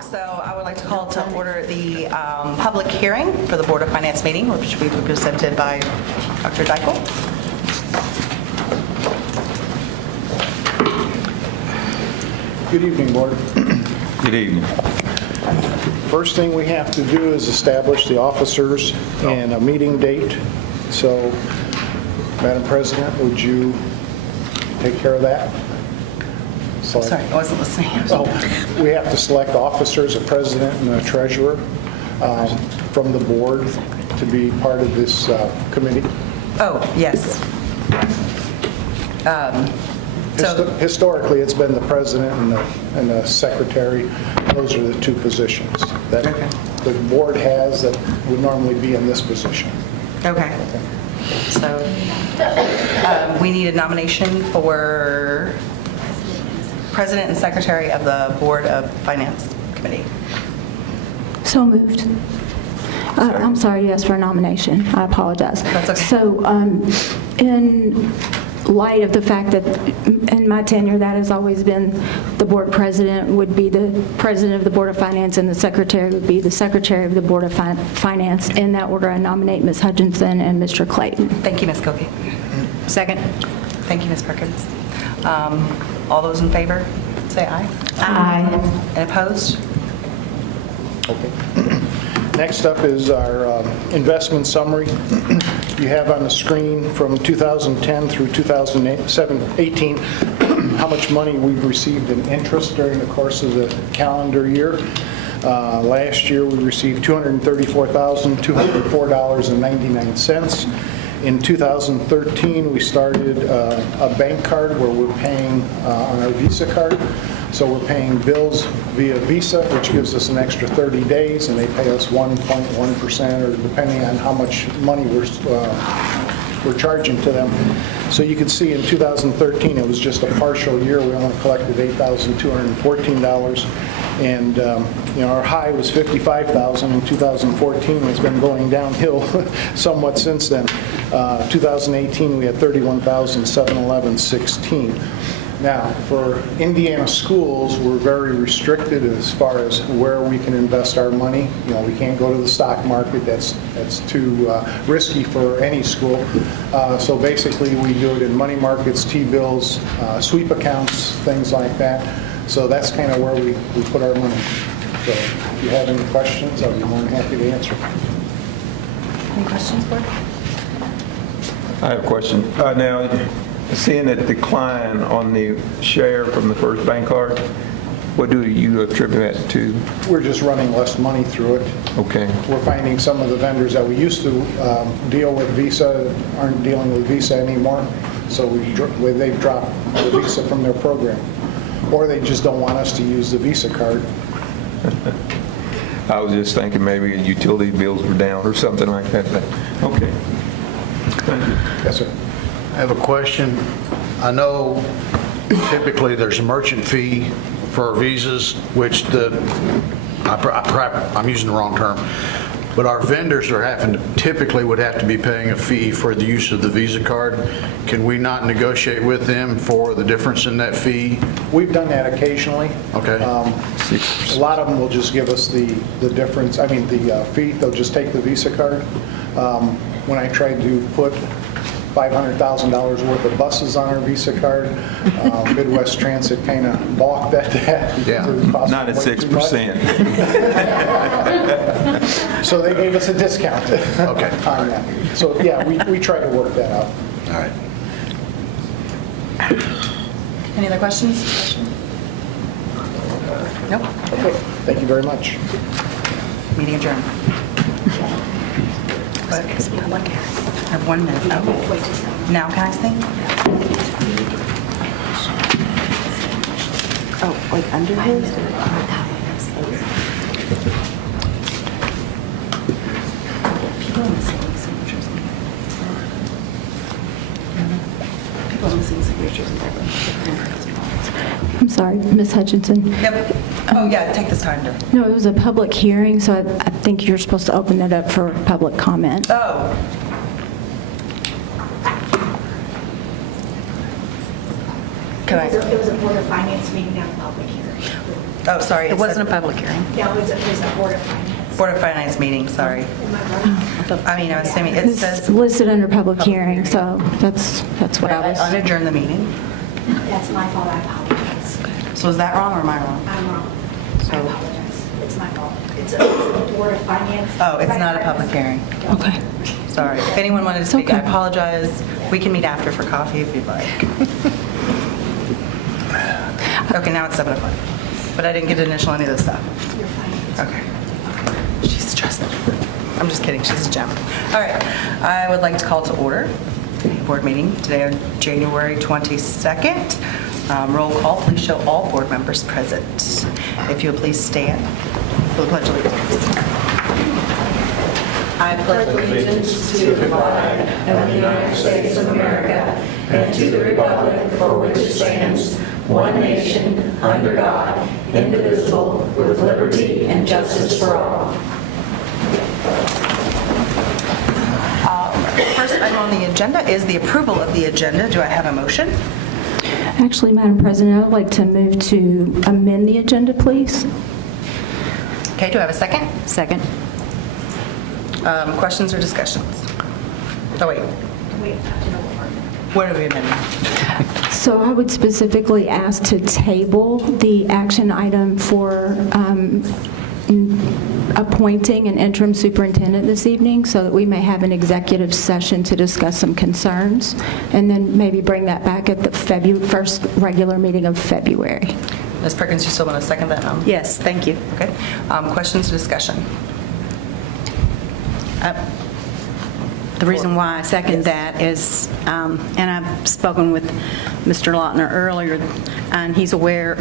o'clock, so I would like to call to order the public hearing for the Board of Finance meeting, which will be presented by Dr. Dykle. Good evening, Board. Good evening. First thing we have to do is establish the officers and a meeting date. So, Madam President, would you take care of that? Sorry, I wasn't listening. Oh, we have to select officers, a president and a treasurer from the board to be part of this committee. Oh, yes. Historically, it's been the president and the secretary. Those are the two positions that the board has that would normally be in this position. Okay. So we need a nomination for President and Secretary of the Board of Finance Committee. So moved. I'm sorry, yes, for a nomination. I apologize. That's okay. So in light of the fact that in my tenure, that has always been the board president would be the president of the Board of Finance and the secretary would be the secretary of the Board of Finance. In that order, I nominate Ms. Hutchinson and Mr. Clayton. Thank you, Ms. Koki. Second. Thank you, Ms. Perkins. All those in favor, say aye. Aye. And opposed? Okay. Next up is our investment summary. You have on the screen from 2010 through 2018 how much money we've received in interest during the course of the calendar year. Last year we received $234,204.99. In 2013 we started a bank card where we're paying on our Visa card. So we're paying bills via Visa, which gives us an extra 30 days, and they pay us 1.1%, or depending on how much money we're charging to them. So you can see in 2013, it was just a partial year. We only collected $8,214, and our high was $55,000 in 2014. It's been going downhill somewhat since then. 2018, we had $31,711.16. Now, for Indiana schools, we're very restricted as far as where we can invest our money. We can't go to the stock market. That's too risky for any school. So basically, we do it in money markets, T-bills, sweep accounts, things like that. So that's kind of where we put our money. So if you have any questions, I'll be more than happy to answer. Any questions, Board? I have a question. Now, seeing a decline on the share from the first bank card, what do you attribute that to? We're just running less money through it. Okay. We're finding some of the vendors that we used to deal with Visa aren't dealing with Visa anymore. So they've dropped the Visa from their program. Or they just don't want us to use the Visa card. I was just thinking maybe utility bills were down or something like that. Okay. Thank you. Yes, sir. I have a question. I know typically there's a merchant fee for visas, which I'm using the wrong term, but our vendors are typically would have to be paying a fee for the use of the Visa card. Can we not negotiate with them for the difference in that fee? We've done that occasionally. Okay. A lot of them will just give us the difference, the fee. They'll just take the Visa card. When I tried to put $500,000 worth of buses on our Visa card, Midwest Transit kind of balked at that. Yeah. Not at 6%. So they gave us a discount Okay. on that. So yeah, we try to work that out. All right. Any other questions? Nope. Okay, thank you very much. Meeting adjourned. I have 1 minute. Oh. Now can I sing? Oh, like under his? People are missing signatures. People are missing signatures in there. I'm sorry, Ms. Hutchinson. Yep. Oh, yeah, take this time to. No, it was a public hearing, so I think you're supposed to open it up for public comment. Oh. Can I? It was a Board of Finance meeting, not a public hearing. Oh, sorry. It wasn't a public hearing. Yeah, it was a Board of Finance. Board of Finance meeting, sorry. Am I right? I mean, I was assuming it It's says. listed under public hearing, so that's what I was. Unadjourn the meeting. That's my fault, I apologize. So is that wrong or am I wrong? I'm wrong. I So- apologize. It's my fault. It's a Board of Finance. Oh, it's not a public hearing. Okay. Sorry. If anyone wanted to speak, I okay. apologize. We can meet after for coffee if you'd like. Okay, now it's 7 o'clock. But I didn't get to initial any of this stuff. Your finance. Okay. She's just, I'm just kidding, she's a gem. All right, I would like to call to order the board meeting today on January 22nd. Roll call, please show all board members present. If you'll please stand for the Pledge of Allegiance. I pledge allegiance to the flag of the United States of America and to the republic for which it stands, one nation, under God, indivisible, with liberty and justice for all. First item on the agenda is the approval of the agenda. Do I have a motion? Actually, Madam President, I would like to move to amend the agenda, please. Okay, do I have a second? Second. Questions or discussions? Oh, wait, Wait, I have to know what part. what are we amending? So I would specifically ask to table the action item for appointing an interim superintendent this evening so that we may have an executive session to discuss some concerns, and then maybe bring that back at the first regular meeting of February. Ms. Perkins, you still want to second that? Yes, thank you. Okay. Questions or discussion? The reason why I second that is, and I've spoken with Mr. Lautner earlier, and he's aware,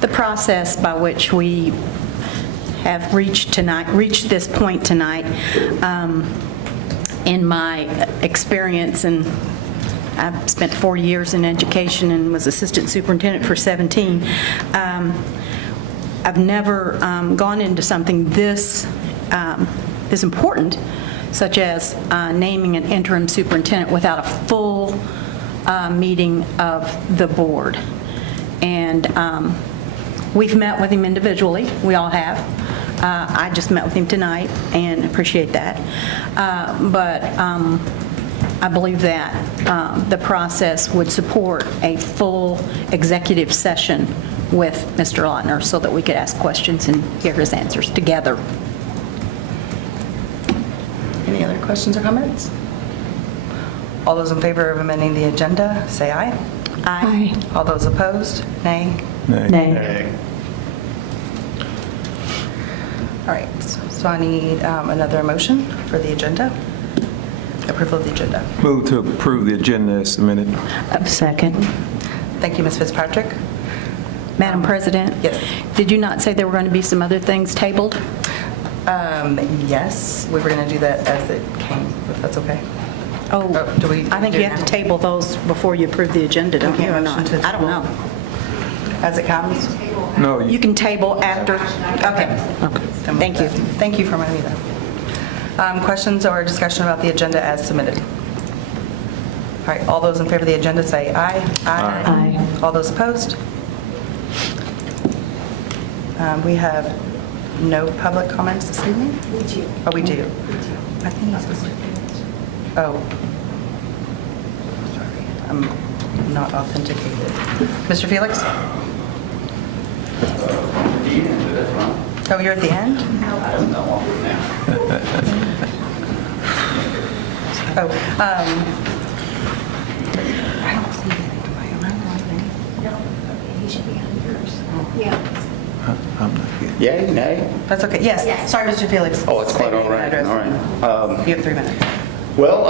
the process by which we have reached this point tonight, in my experience, and I've spent 4 years in education and was assistant superintendent for 17. I've never gone into something this important, such as naming an interim superintendent without a full meeting of the board. And we've met with him individually, we all have. I just met with him tonight and appreciate that. But I believe that the process would support a full executive session with Mr. Lautner so that we could ask questions and hear his answers together. Any other questions or comments? All those in favor of amending the agenda, say aye. Aye. All those opposed, nay. Nay. All right, so I need another motion for the agenda. Approval of the agenda. Move to approve the agenda as submitted. Second. Thank you, Ms. Fitzpatrick. Madam President? Yes. Did you not say there were going to be some other things tabled? Yes, we were going to do that as it came, if that's okay. Oh, do we I think do you it have to now? table those before you approve the agenda, don't you, or not? motion to I don't table. know. As it comes? No, You can table after. Okay. Thank you. Thank you for reminding me that. Questions or discussion about the agenda as submitted? All right, all those in favor of the agenda say aye. Aye. All those opposed? We have no public comments this evening? We do. Oh, we do? I think he's supposed to. Oh. Sorry, I'm not authenticated. Mr. Felix? Oh, you're at the end? Oh, I don't see anything. Am I on anything? No, he should be on yours. Yeah. I'm not here. Yay, nay? That's okay, yes. Sorry, Mr. Felix. Oh, it's quite State all your right. address. All right. You have 3 minutes. Well,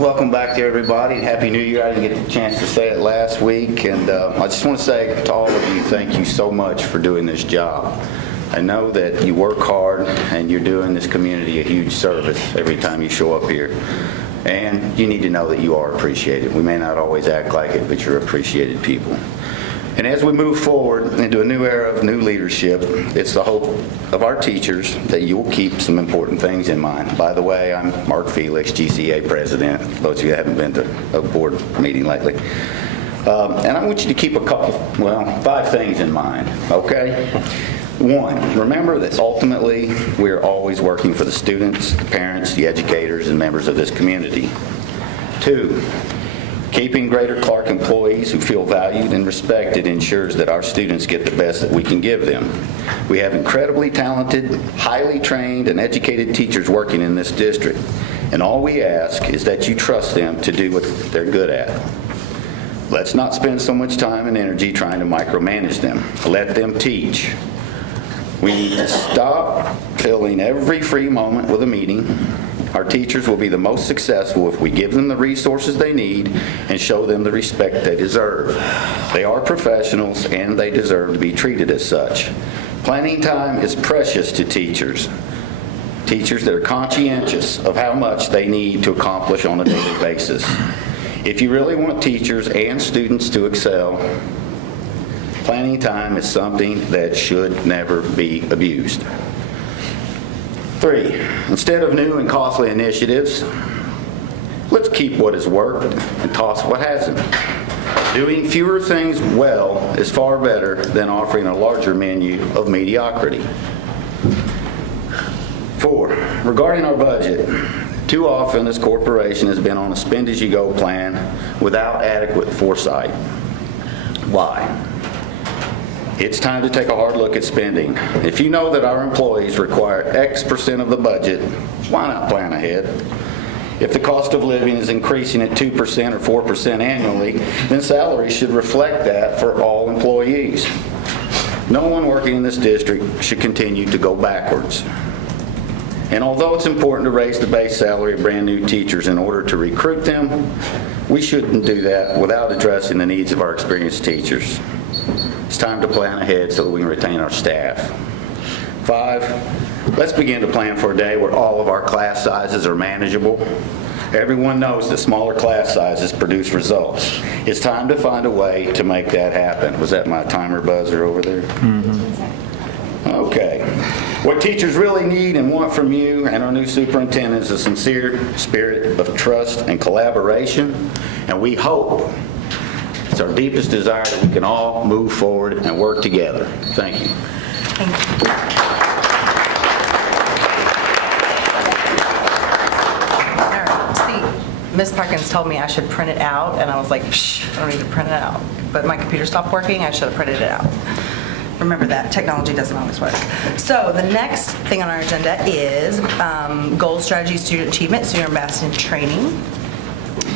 welcome back to everybody, and Happy New Year. I didn't get the chance to say it last week, and I just want to say to all of you, thank you so much for doing this job. I know that you work hard, and you're doing this community a huge service every time you show up here. And you need to know that you are appreciated. We may not always act like it, but you're appreciated people. And as we move forward into a new era of new leadership, it's the hope of our teachers that you will keep some important things in mind. By the way, I'm Mark Felix, GCA president, for those of you that haven't been to a board meeting lately. And I want you to keep five things in mind, okay? One, remember that ultimately, we are always working for the students, the parents, the educators, and members of this community. Two, keeping Greater Clark employees who feel valued and respected ensures that our students get the best that we can give them. We have incredibly talented, highly trained, and educated teachers working in this district, and all we ask is that you trust them to do what they're good at. Let's not spend so much time and energy trying to micromanage them. Let them teach. We need to stop filling every free moment with a meeting. Our teachers will be the most successful if we give them the resources they need and show them the respect they deserve. They are professionals and they deserve to be treated as such. Planning time is precious to teachers. Teachers that are conscientious of how much they need to accomplish on a daily basis. If you really want teachers and students to excel, planning time is something that should never be abused. 3, instead of new and costly initiatives, let's keep what has worked and toss what hasn't. Doing fewer things well is far better than offering a larger menu of mediocrity. 4, regarding our budget, too often this corporation has been on a spend-as-you-go plan without adequate foresight. Why? It's time to take a hard look at spending. If you know that our employees require X% of the budget, why not plan ahead? If the cost of living is increasing at 2% or 4% annually, then salaries should reflect that for all employees. No one working in this district should continue to go backwards. And although it's important to raise the base salary of brand new teachers in order to recruit them, we shouldn't do that without addressing the needs of our experienced teachers. It's time to plan ahead so that we can retain our staff. 5, let's begin to plan for a day where all of our class sizes are manageable. Everyone knows that smaller class sizes produce results. It's time to find a way to make that happen. Was that my timer buzzer over there? Mm-hmm. Okay. What teachers really need and want from you and our new superintendent is a sincere spirit of trust and collaboration, and we hope, it's our deepest desire, that we can all move forward and work together. Thank you. Thank you. All right, see, Ms. Parkins told me I should print it out, and I was like, shh, I don't need to print it out. But my computer stopped working, I should have printed it out. Remember that, technology doesn't always work. So the next thing on our agenda is goal, strategy, student achievement, student ambassador training.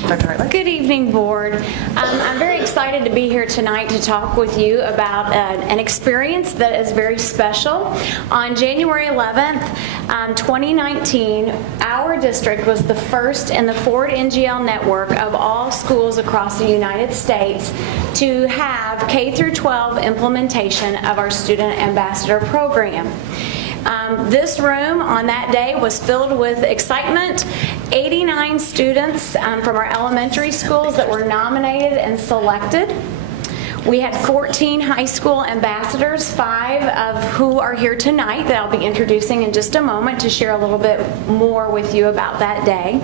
Dr. Hartley? Good evening, board. I'm very excited to be here tonight to talk with you about an experience that is very special. On January 11th, 2019, our district was the first in the Ford NGL network of all schools across the United States to have K-12 implementation of our Student Ambassador Program. This room on that day was filled with excitement. 89 students from our elementary schools that were nominated and selected. We had 14 high school ambassadors, 5 of who are here tonight that I'll be introducing in just a moment to share a little bit more with you about that day.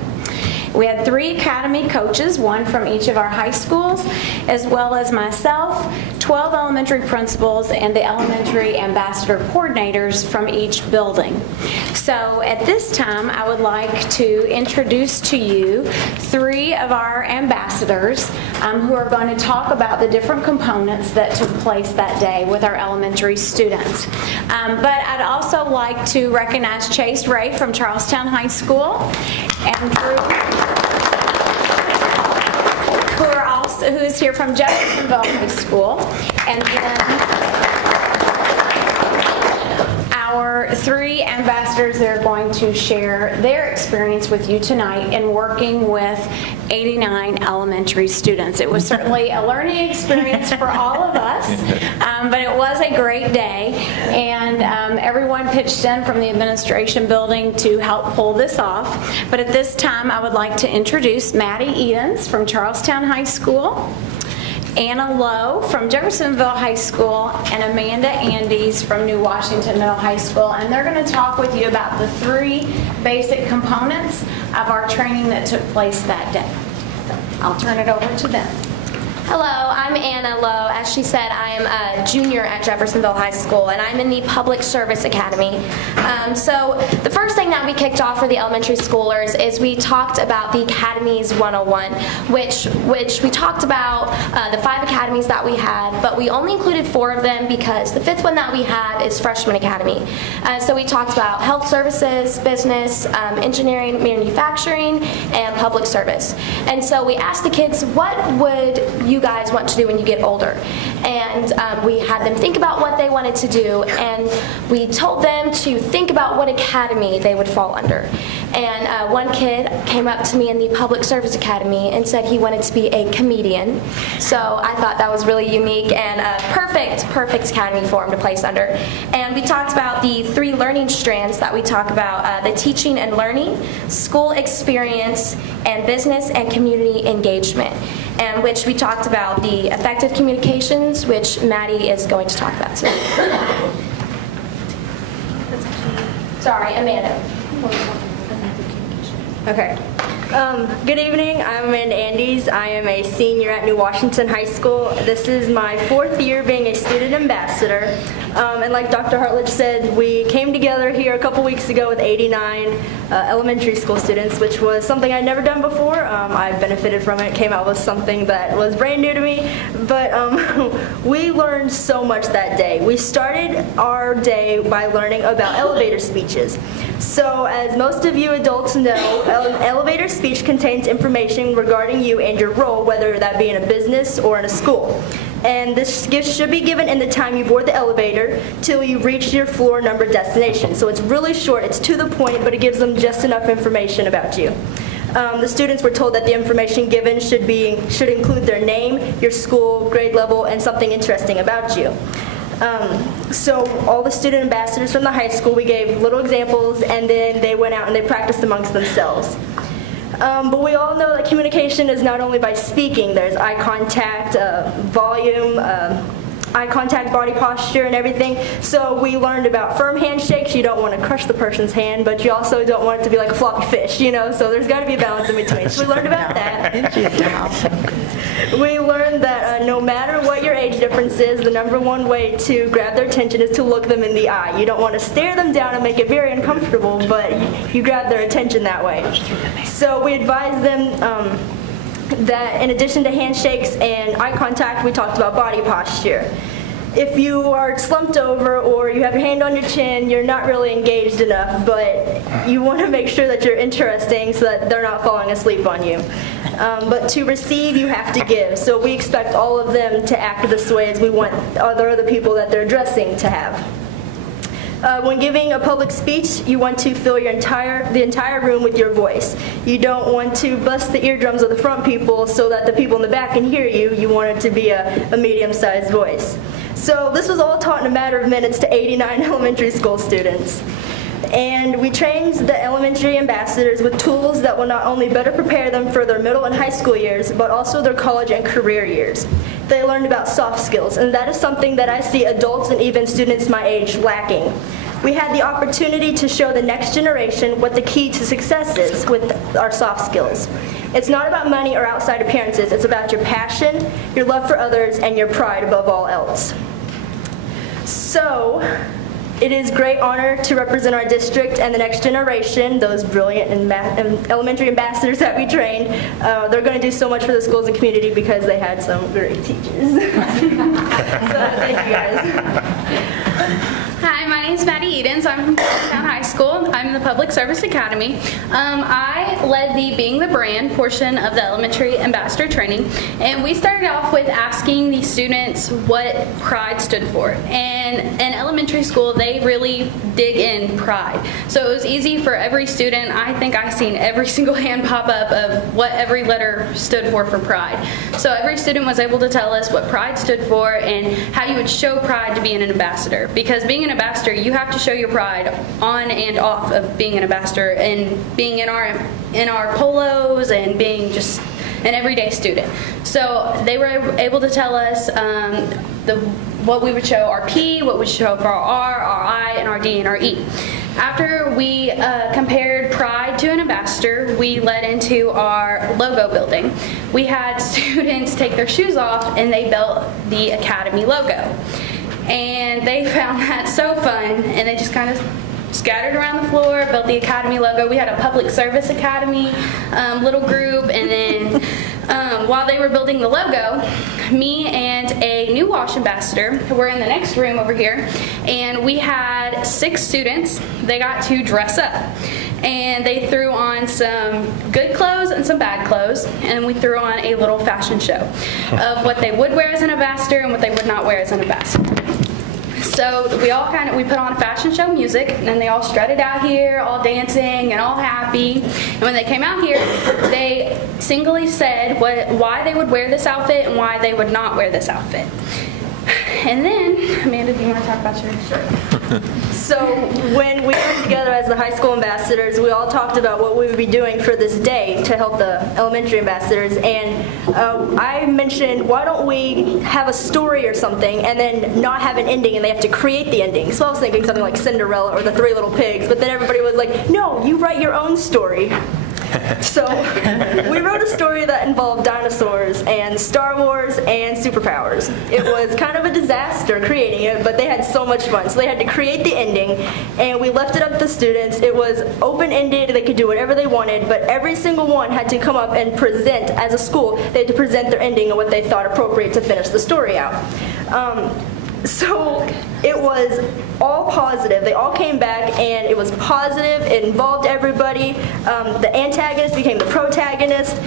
We had 3 academy coaches, 1 from each of our high schools, as well as myself, 12 elementary principals, and the elementary ambassador coordinators from each building. So at this time, I would like to introduce to you 3 of our ambassadors who are going to talk about the different components that took place that day with our elementary students. But I'd also like to recognize Chase Ray from Charlestown High School, and Drew, who is here from Jeffersonville High School, and then our 3 ambassadors that are going to share their experience with you tonight in working with 89 elementary students. It was certainly a learning experience for all of us, but it was a great day, and everyone pitched in from the administration building to help pull this off. But at this time, I would like to introduce Maddie Edens from Charlestown High School, Anna Lowe from Jeffersonville High School, and Amanda Andes from New Washington Middle High School. And they're going to talk with you about the 3 basic components of our training that took place that day. So I'll turn it over to them. Hello, I'm Anna Lowe. As she said, I am a junior at Jeffersonville High School, and I'm in the Public Service Academy. So the first thing that we kicked off for the elementary schoolers is we talked about the Academies 101, which we talked about the 5 academies that we had, but we only included 4 of them because the 5th one that we have is Freshman Academy. So we talked about health services, business, engineering, manufacturing, and public service. And so we asked the kids, what would you guys want to do when you get older? And we had them think about what they wanted to do, and we told them to think about what academy they would fall under. And one kid came up to me in the Public Service Academy and said he wanted to be a comedian. So I thought that was really unique and a perfect academy for him to place under. And we talked about the 3 learning strands that we talk about, the teaching and learning, school experience, and business and community engagement, and which we talked about the effective communications, which Maddie is going to talk about today. Sorry, Amanda. Okay. Good evening. I'm Amanda Andes. I am a senior at New Washington High School. This is my 4th year being a student ambassador. And like Dr. Hartledge said, we came together here a couple weeks ago with 89 elementary school students, which was something I'd never done before. I benefited from it. Came out with something that was brand new to me. But we learned so much that day. We started our day by learning about elevator speeches. So as most of you adults know, an elevator speech contains information regarding you and your role, whether that be in a business or in a school. And this gift should be given in the time you board the elevator till you reach your floor number destination. So it's really short, it's to the point, but it gives them just enough information about you. The students were told that the information given should include their name, your school, grade level, and something interesting about you. So all the student ambassadors from the high school, we gave little examples, and then they went out and they practiced amongst themselves. But we all know that communication is not only by speaking. There's eye contact, volume, eye contact, body posture, and everything. So we learned about firm handshakes. You don't want to crush the person's hand, but you also don't want it to be like a floppy fish, you know? So there's got to be a balance in between. So we learned about that. We learned that no matter what your age difference is, the #1 way to grab their attention is to look them in the eye. You don't want to stare them down and make it very uncomfortable, but you grab their attention that way. So we advised them that in addition to handshakes and eye contact, we talked about body posture. If you are slumped over or you have your hand on your chin, you're not really engaged enough, but you want to make sure that you're interesting so that they're not falling asleep on you. But to receive, you have to give. So we expect all of them to act this way as we want other people that they're addressing to have. When giving a public speech, you want to fill the entire room with your voice. You don't want to bust the eardrums of the front people so that the people in the back can hear you. You want it to be a medium-sized voice. So this was all taught in a matter of minutes to 89 elementary school students. And we trained the elementary ambassadors with tools that will not only better prepare them for their middle and high school years, but also their college and career years. They learned about soft skills, and that is something that I see adults and even students my age lacking. We had the opportunity to show the next generation what the key to success is with our soft skills. It's not about money or outside appearances. It's about your passion, your love for others, and your pride above all else. So, it is a great honor to represent our district and the next generation, those brilliant elementary ambassadors that we trained. They're going to do so much for the schools and community because they had some great teachers. So thank you guys. Hi, my name is Maddie Edens. I'm from Town High School. I'm in the Public Service Academy. I led the Being the Brand portion of the elementary ambassador training, and we started off with asking the students what pride stood for. And in elementary school, they really dig in pride. So it was easy for every student. I think I've seen every single hand pop up of what every letter stood for pride. So every student was able to tell us what pride stood for and how you would show pride to be an ambassador. Because being an ambassador, you have to show your pride on and off of being an ambassador and being in our polos and being just an everyday student. So they were able to tell us what we would show our P, what we would show for our R, our I, and our D, and our E. After we compared pride to an ambassador, we led into our logo building. We had students take their shoes off and they built the Academy logo. And they found that so fun, and they just kind of scattered around the floor, built the Academy logo. We had a Public Service Academy little group, and then while they were building the logo, me and a New Wash ambassador were in the next room over here, and we had 6 students. They got to dress up, and they threw on some good clothes and some bad clothes, and we threw on a little fashion show of what they would wear as an ambassador and what they would not wear as an ambassador. So we put on fashion show music, and then they all strutted out here, all dancing and all happy. And when they came out here, they singly said why they would wear this outfit and why they would not wear this outfit. And then, Amanda, do you want to talk about your shirt? So when we got together as the high school ambassadors, we all talked about what we would be doing for this day to help the elementary ambassadors. And I mentioned, why don't we have a story or something and then not have an ending and they have to create the ending. So I was thinking something like Cinderella or the Three Little Pigs, but then everybody was like, no, you write your own story. So we wrote a story that involved dinosaurs and Star Wars and superpowers. It was kind of a disaster creating it, but they had so much fun. So they had to create the ending, and we left it up to the students. It was open-ended. They could do whatever they wanted, but every single one had to come up and present as a school. They had to present their ending and what they thought appropriate to finish the story out. So it was all positive. They all came back, and it was positive. It involved everybody. The antagonist became the protagonist.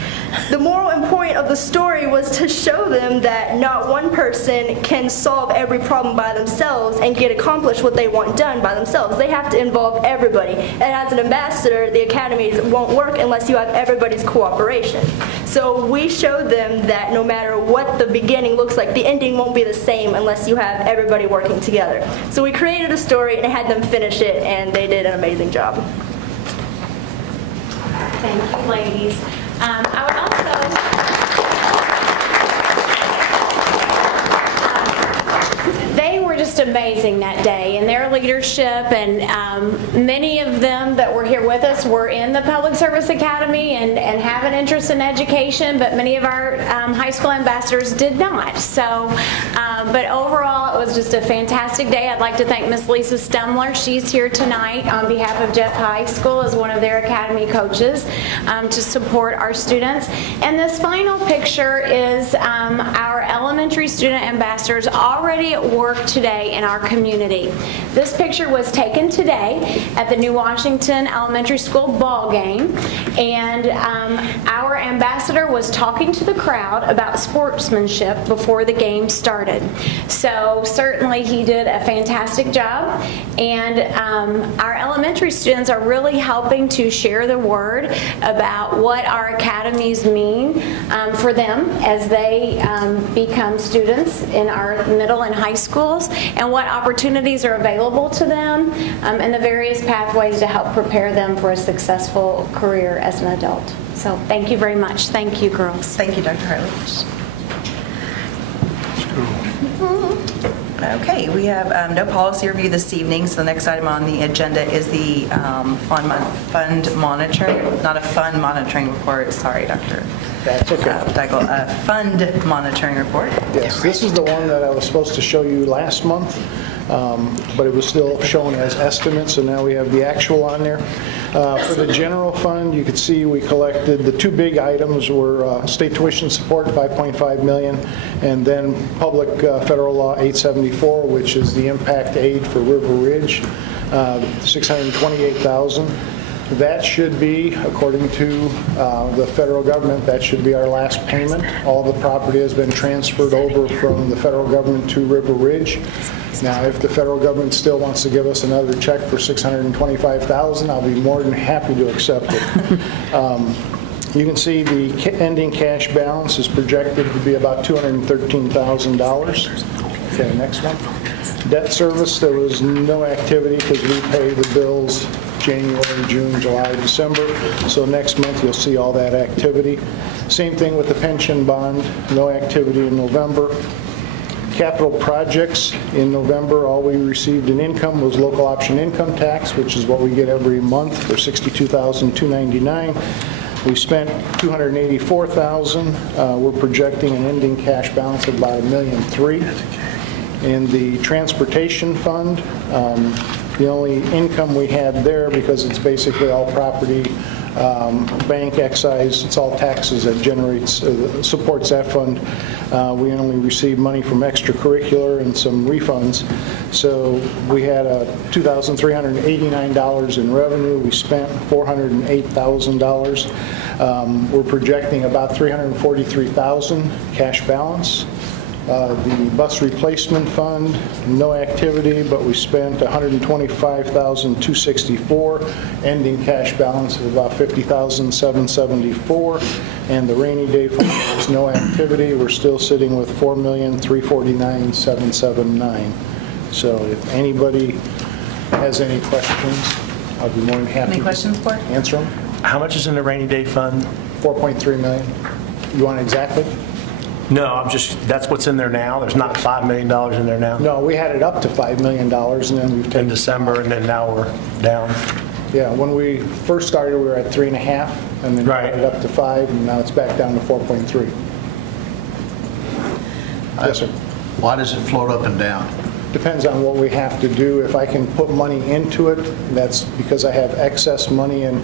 The moral point of the story was to show them that not one person can solve every problem by themselves and get accomplished what they want done by themselves. They have to involve everybody. And as an ambassador, the academies won't work unless you have everybody's cooperation. So we showed them that no matter what the beginning looks like, the ending won't be the same unless you have everybody working together. So we created a story and had them finish it, and they did an amazing job. Thank you, ladies. I would also, they were just amazing that day in their leadership, and many of them that were here with us were in the Public Service Academy and have an interest in education, but many of our high school ambassadors did not. So, but overall, it was just a fantastic day. I'd like to thank Miss Lisa Stumler. She's here tonight on behalf of Jeff High School as one of their academy coaches to support our students. And this final picture is our elementary student ambassadors already at work today in our community. This picture was taken today at the New Washington Elementary School ball game, and our ambassador was talking to the crowd about sportsmanship before the game started. So certainly he did a fantastic job, and our elementary students are really helping to share the word about what our academies mean for them as they become students in our middle and high schools, and what opportunities are available to them, and the various pathways to help prepare them for a successful career as an adult. So thank you very much. Thank you, girls. Thank you, Dr. Hartley. Okay, we have no policy review this evening, so the next item on the agenda is the fund monitoring, not a fund monitoring report, sorry, Dr. That's okay. Daigle, fund monitoring report. Yes, this is the one that I was supposed to show you last month, but it was still shown as estimates, so now we have the actual on there. For the general fund, you could see we collected, the two big items were state tuition support, $5.5 million, and then public federal law 874, which is the impact aid for River Ridge, $628,000. That should be, according to the federal government, that should be our last payment. All the property has been transferred over from the federal government to River Ridge. Now, if the federal government still wants to give us another check for $625,000, I'll be more than happy to accept it. You can see the ending cash balance is projected to be about $213,000. Okay, next one. Debt service, there was no activity because we pay the bills January, June, July, December. So next month you'll see all that activity. Same thing with the pension bond, no activity in November. capital projects, in November, all we received in income was local option income tax, which is what we get every month for $62,299. We spent $284,000. We're projecting an ending cash balance of about $1,300,000. In the transportation fund, the only income we had there, because it's basically all property, bank excise, it's all taxes that generates, supports that fund. We only received money from extracurricular and some refunds. So we had $2,389 in revenue. We spent $408,000. We're projecting about $343,000 cash balance. The bus replacement fund, no activity, but we spent $125,264, ending cash balance of about $50,774. And the rainy day fund, there's no activity. We're still sitting with $4,349,779. So if anybody has any questions, I'll be more than happy Any questions, Board? to answer them. How much is in the rainy day fund? $4.3 million. You want exactly? No, that's what's in there now? There's not $5 million in there now? No, we had it up to $5 million, and then we've taken... In December, and then now we're down? Yeah, when we first started, we were at 3.5, and then Right. got it up to 5, and now it's back down to 4.3. Yes, sir. Why does it float up and down? Depends on what we have to do. If I can put money into it, that's because I have excess money in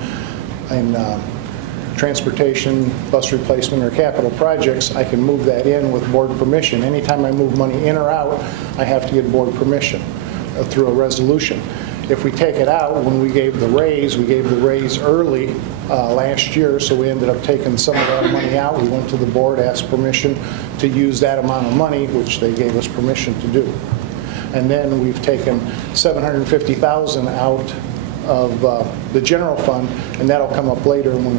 transportation, bus replacement, or capital projects, I can move that in with board permission. Anytime I move money in or out, I have to get board permission through a resolution. If we take it out, when we gave the raise early last year, so we ended up taking some of that money out. We went to the board, asked permission to use that amount of money, which they gave us permission to do. And then we've taken $750,000 out of the general fund, and that'll come up later when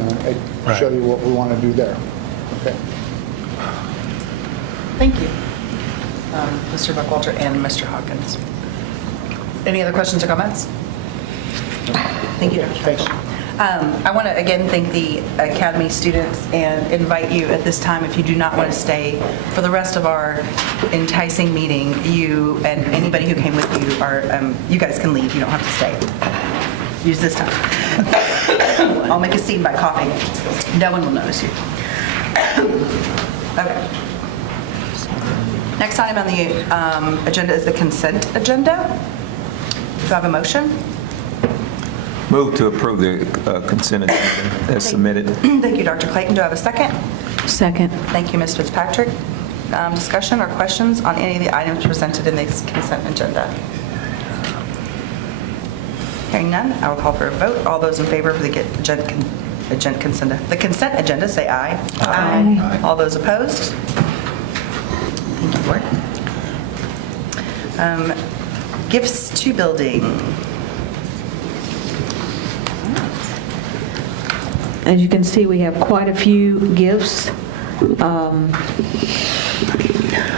I show you what we want to do there. Okay. Thank you, Mr. Buckwalter and Mr. Hawkins. Any other questions or comments? Thank you, Dr. Thanks. I want to again thank the Academy students and invite you at this time, if you do not want to stay for the rest of our enticing meeting, you and anybody who came with you are, you guys can leave. You don't have to stay. Use this time. I'll make a scene by coughing. No one will notice you. Okay. Next item on the agenda is the consent agenda. Do I have a motion? Move to approve the consent agenda as submitted. Thank you, Dr. Clayton. Do I have a second? Second. Thank you, Ms. Fitzpatrick. Discussion or questions on any of the items presented in this consent agenda? Hearing none, I will call for a vote. All those in favor of the consent agenda, say aye. Aye. All those opposed? Thank you, Board. Gifts to building. As you can see, we have quite a few gifts.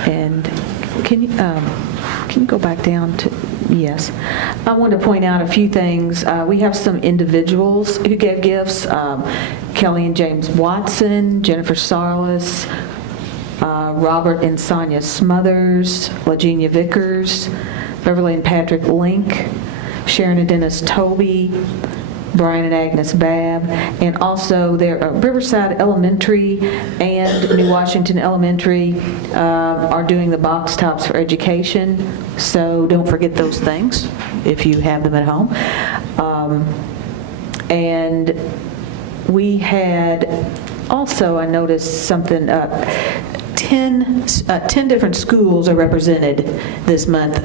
And can you go back down to, yes. I want to point out a few things. We have some individuals who gave gifts. Kelly and James Watson, Jennifer Sarlis, Robert and Sonia Smothers, Lagenia Vickers, Beverly and Patrick Link, Sharon and Dennis Toby, Brian and Agnes Babb, and also their Riverside Elementary and New Washington Elementary are doing the box tops for education, so don't forget those things if you have them at home. And we had also, I noticed something, 10 different schools are represented this month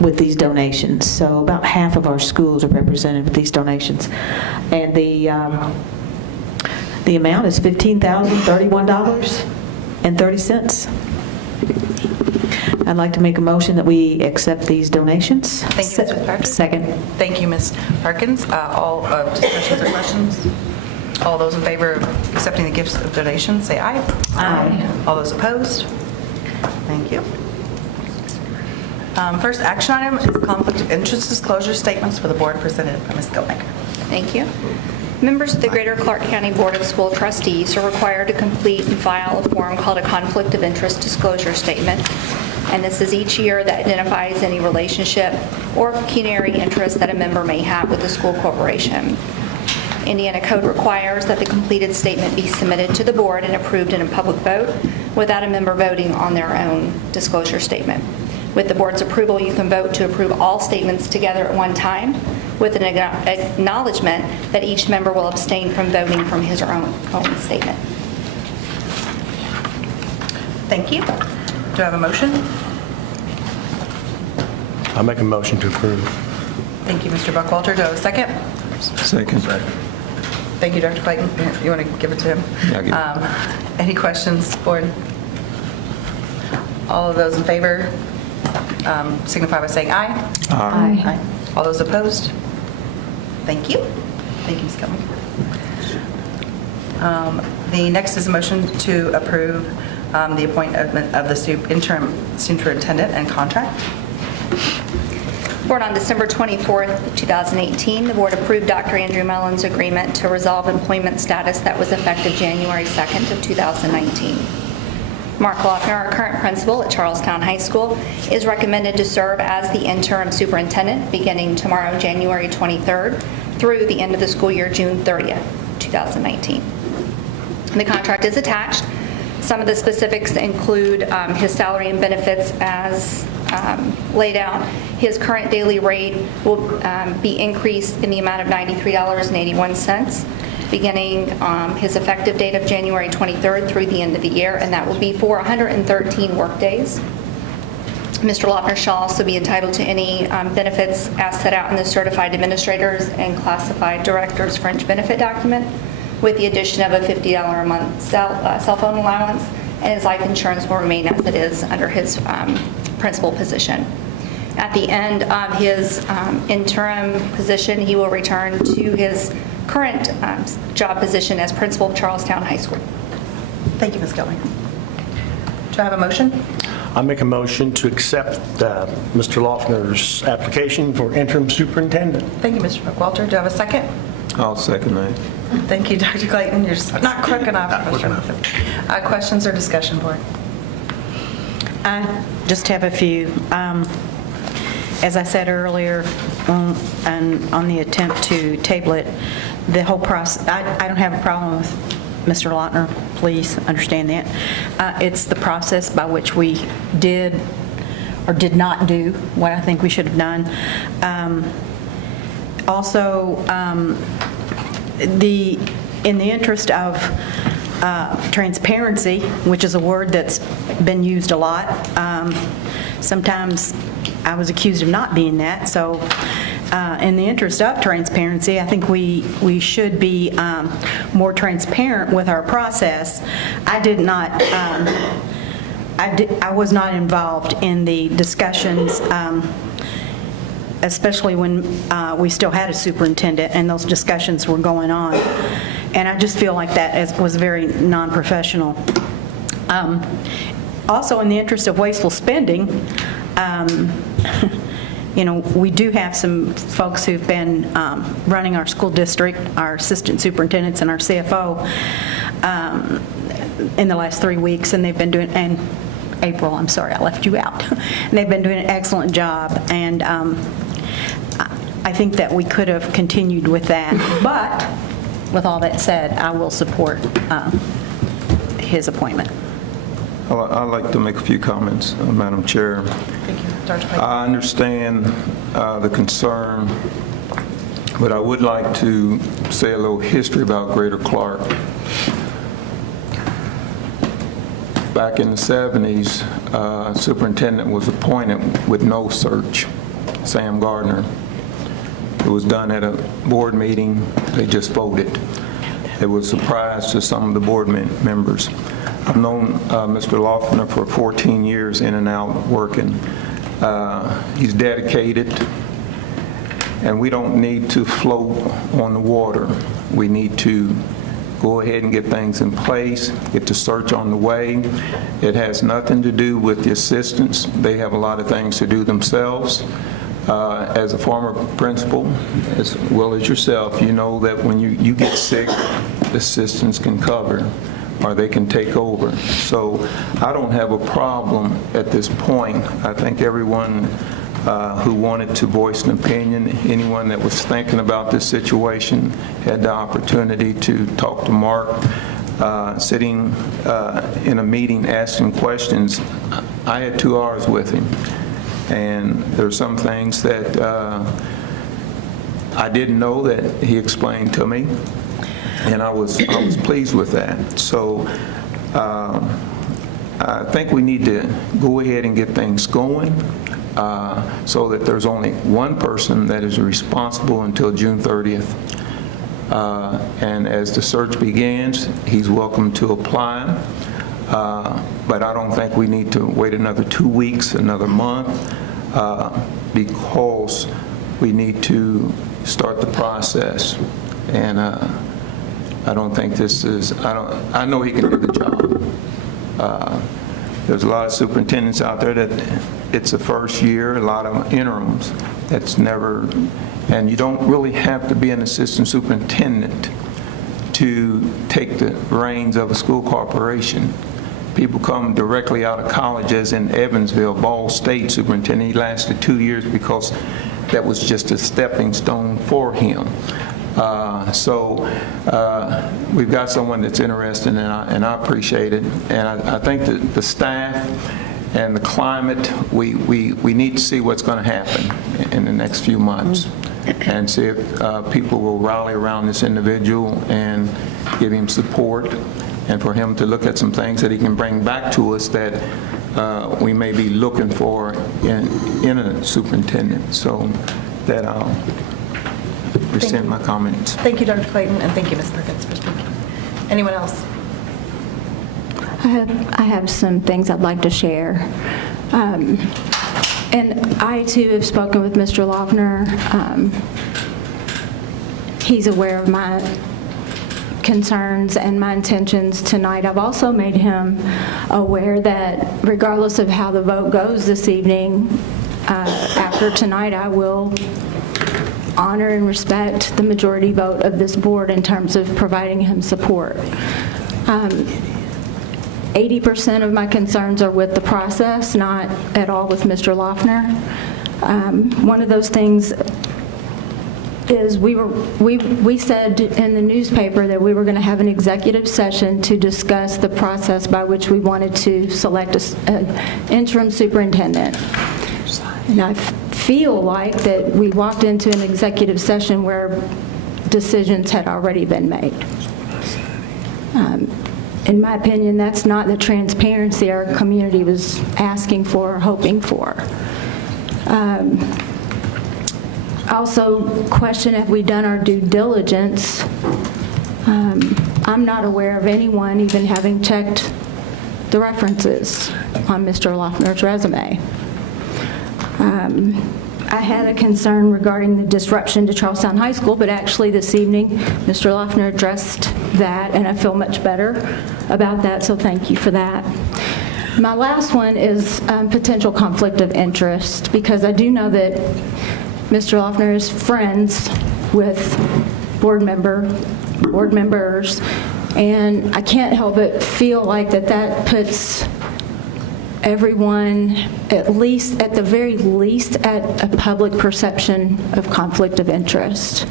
with these donations. So about half of our schools are represented with these donations. And the amount is $15,031.30. I'd like to make a motion that we accept these donations. Thank you, Ms. Fitzpatrick. Second. Thank you, Ms. Parkins. All discussions or questions? All those in favor of accepting the gifts of donations, say aye. Aye. All those opposed? Thank you. First action item is conflict of interest disclosure statements for the board presented by Ms. Gilnick. Thank you. Members of the Greater Clark County Board of School Trustees are required to complete and file a form called a Conflict of Interest Disclosure Statement. and this is each year that identifies any relationship or pecuniary interest that a member may have with the school corporation. Indiana code requires that the completed statement be submitted to the board and approved in a public vote without a member voting on their own disclosure statement. With the board's approval, you can vote to approve all statements together at one time with an acknowledgement that each member will abstain from voting from his or own statement. Thank you. Do I have a motion? I'll make a motion to approve. Thank you, Mr. Buckwalter. Do I have a second? Second. Thank you, Dr. Clayton. You want to give it to him? Yeah, I'll give it. Any questions, board? All of those in favor signify by saying aye. Aye. All those opposed? Thank you. Thank you, Ms. Kelman. The next is a motion to approve the appointment of the interim superintendent and contract. Board, on December 24th, 2018, the board approved Dr. Andrew Mellon's agreement to resolve employment status that was effective January 2nd of 2019. Mark Lochner, our current principal at Charlestown High School, is recommended to serve as the interim superintendent beginning tomorrow, January 23rd, through the end of the school year, June 30th, 2019. The contract is attached. Some of the specifics include his salary and benefits as laid out. His current daily rate will be increased in the amount of $93.81, beginning his effective date of January 23rd through the end of the year, and that will be for 113 workdays. Mr. Lochner shall also be entitled to any benefits as set out in the Certified Administrators and Classified Directors Fringe Benefit document, with the addition of a $50 a month cell phone allowance, and his life insurance will remain as it is under his principal position. At the end of his interim position, he will return to his current job position as principal of Charlestown High School. Thank you, Ms. Kelly. Do I have a motion? I make a motion to accept Mr. Lochner's application for interim superintendent. Thank you, Mr. Buckwalter. Do I have a second? I'll second that. Thank you, Dr. Clayton. You're just not quick enough. Not quick enough. Questions or discussion, board? I just have a few. As I said earlier, and on the attempt to table it, the whole process, I don't have a problem with Mr. Lochner, please understand that. It's the process by which we did or did not do what I think we should have done. Also, in the interest of transparency, which is a word that's been used a lot, sometimes I was accused of not being that, so in the interest of transparency, I think we should be more transparent with our process. I was not involved in the discussions, especially when we still had a superintendent and those discussions were going on. And I just feel like that was very non-professional. Also, in the interest of wasteful spending, we do have some folks who've been running our school district, our assistant superintendents and our CFO in the last 3 weeks, and they've been doing, and April, I'm sorry, I left you out. And they've been doing an excellent job, and I think that we could have continued with that. But with all that said, I will support his appointment. I'd like to make a few comments, Madam Chair. Thank you, Dr. Clayton. I understand the concern, but I would like to say a little history about Greater Clark. Back in the 70s, superintendent was appointed with no search, Sam Gardner. It was done at a board meeting. They just voted. It was a surprise to some of the board members. I've known Mr. Lochner for 14 years in and out working. He's dedicated, and we don't need to float on the water. We need to go ahead and get things in place, get the search on the way. It has nothing to do with the assistants. They have a lot of things to do themselves. As a former principal, as well as yourself, you know that when you get sick, the assistants can cover. or they can take over. So I don't have a problem at this point. I think everyone who wanted to voice an opinion, anyone that was thinking about this situation, had the opportunity to talk to Mark. Sitting in a meeting asking questions, I had 2 hours with him. And there are some things that I didn't know that he explained to me, and I was pleased with that. So I think we need to go ahead and get things going so that there's only one person that is responsible until June 30th. And as the search begins, he's welcome to apply. But I don't think we need to wait another 2 weeks, another month, because we need to start the process. And I don't think this is, I know he can do the job. There's a lot of superintendents out there that it's the first year, a lot of interims. That's never, and you don't really have to be an assistant superintendent to take the reins of a school corporation. People come directly out of college, as in Evansville, Ball State superintendent. He lasted 2 years because that was just a stepping stone for him. So we've got someone that's interested, and I appreciate it. And I think that the staff and the climate, we need to see what's going to happen in the next few months and see if people will rally around this individual and give him support, and for him to look at some things that he can bring back to us that we may be looking for in a superintendent. So that I'll rescind my comments. Thank you, Dr. Clayton, and thank you, Ms. Perkins, for speaking. Anyone else? I have some things I'd like to share. And I, too, have spoken with Mr. Loeffner. He's aware of my concerns and my intentions tonight. I've also made him aware that regardless of how the vote goes this evening, after tonight, I will honor and respect the majority vote of this board in terms of providing him support. 80% of my concerns are with the process, not at all with Mr. Loeffner. One of those things is we said in the newspaper that we were going to have an executive session to discuss the process by which we wanted to select an interim superintendent. And I feel like that we walked into an executive session where decisions had already been made. In my opinion, that's not the transparency our community was asking for or hoping for. Also, question, have we done our due diligence? I'm not aware of anyone even having checked the references on Mr. Loeffner's resume. I had a concern regarding the disruption to Charlestown High School, but actually this evening, Mr. Loeffner addressed that, and I feel much better about that, so thank you for that. My last one is potential conflict of interest, because I do know that Mr. Loeffner is friends with board members, and I can't help but feel like that puts everyone, at the very least, at a public perception of conflict of interest.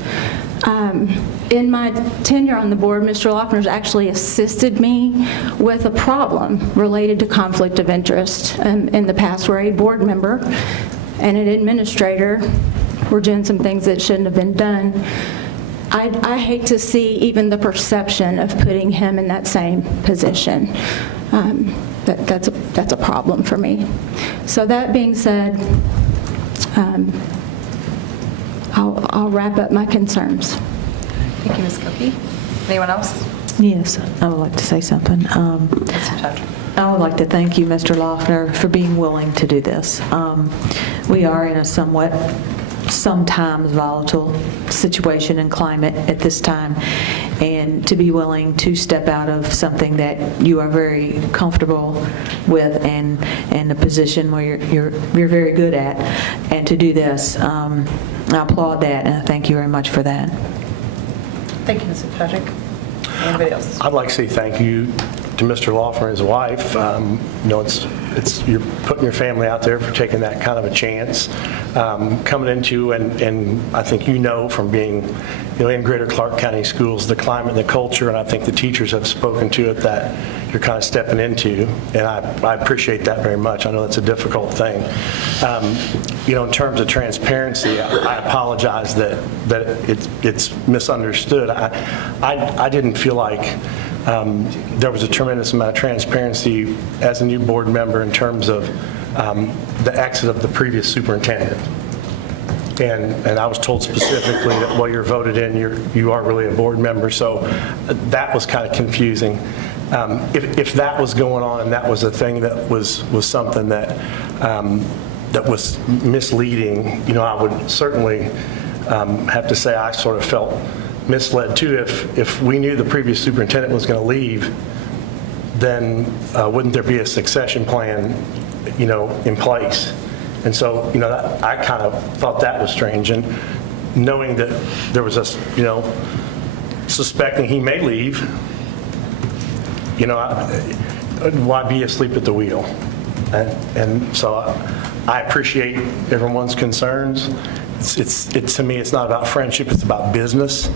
In my tenure on the board, Mr. Loeffner's actually assisted me with a problem related to conflict of interest in the past, where a board member and an administrator were doing some things that shouldn't have been done. I hate to see even the perception of putting him in that same position. That's a problem for me. So that being said, I'll wrap up my concerns. Thank you, Ms. Cookie. Anyone else? Yes, I would like to say something. I would like to thank you, Mr. Loeffner, for being willing to do this. We are in a sometimes volatile situation and climate at this time, and to be willing to step out of something that you are very comfortable with and a position where you're very good at, and to do this, I applaud that, and I thank you very much for that. Thank you, Mr. Patrick. Anybody else? I'd like to say thank you to Mr. Loeffner and his wife. You're putting your family out there for taking that kind of a chance. Coming into, and I think from being in Greater Clark County Schools, the climate and the culture, and I think the teachers have spoken to it, that you're kind of stepping into, and I appreciate that very much. I know that's a difficult thing. In terms of transparency, I apologize that it's misunderstood. I didn't feel like there was a tremendous amount of transparency as a new board member in terms of the exit of the previous superintendent. And I was told specifically that, well, you're voted in, you are really a board member, so that was kind of confusing. If that was going on and that was a thing that was something that was misleading, I would certainly have to say I sort of felt misled too. If we knew the previous superintendent was going to leave, then wouldn't there be a succession plan, in place? And so, I kind of thought that was strange. And knowing that there was a, suspecting he may leave, why be asleep at the wheel? And so I appreciate everyone's concerns. To me, it's not about friendship, it's about business.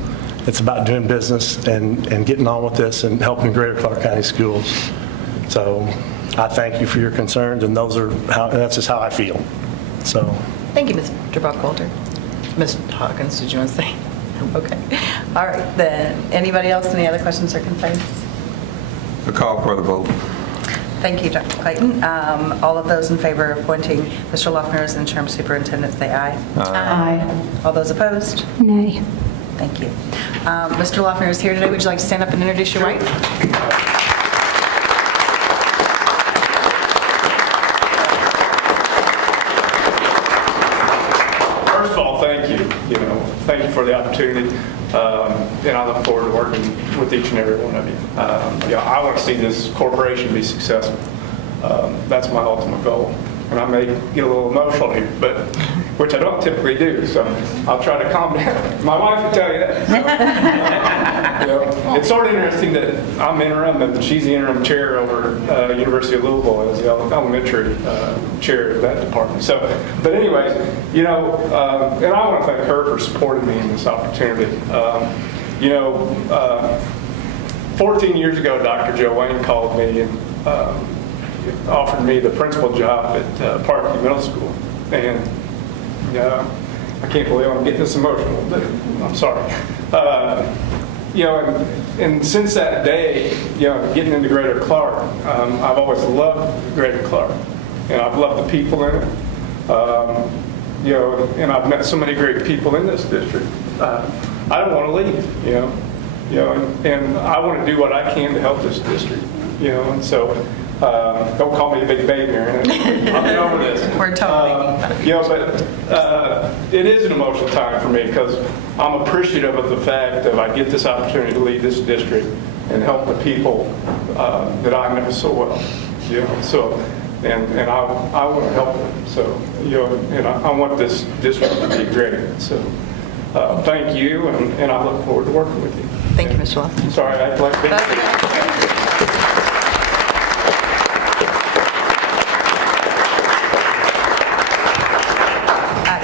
It's about doing business and getting on with this and helping Greater Clark County Schools. So I thank you for your concerns, and that's just how I feel. So. Thank you, Mr. Buckwalter. Ms. Hawkins, did you want to say? Okay. All right, then. Anybody else, any other questions or concerns? A call for the vote. Thank you, Dr. Clayton. All of those in favor of appointing Mr. Loeffner as interim superintendent, say aye. Aye. All those opposed? Nay. Thank you. Mr. Loeffner is here today. Would you like to stand up and introduce your wife? First of all, thank you. Thank you for the opportunity. And I look forward to working with each and every one of you. I want to see this corporation be successful. That's my ultimate goal. And I may get a little emotional here, which I don't typically do, so I'll try to calm down. My wife will tell you that. It's sort of interesting that I'm interim and she's the interim chair over University of Louisville as the elementary chair of that department. So, but anyways, and I want to thank her for supporting me in this opportunity. 14 years ago, Dr. Joe Wayne called me and offered me the principal job at Parkview Middle School. And I can't believe I'm getting this emotional, but I'm sorry. And since that day, getting into Greater Clark, I've always loved Greater Clark, and I've loved the people in it. And I've met so many great people in this district. I don't want to leave, and I want to do what I can to help this district, and so don't call me a big baby or anything. I'll get over this. We're totally but it is an emotional time for me because I'm appreciative of the fact that I get this opportunity to lead this district and help the people that I know so well. So and I want to help them. So and I want this district to be great. So thank you, and I look forward to working with you. Thank you, Mr. Loeffner. Sorry, I'd like to.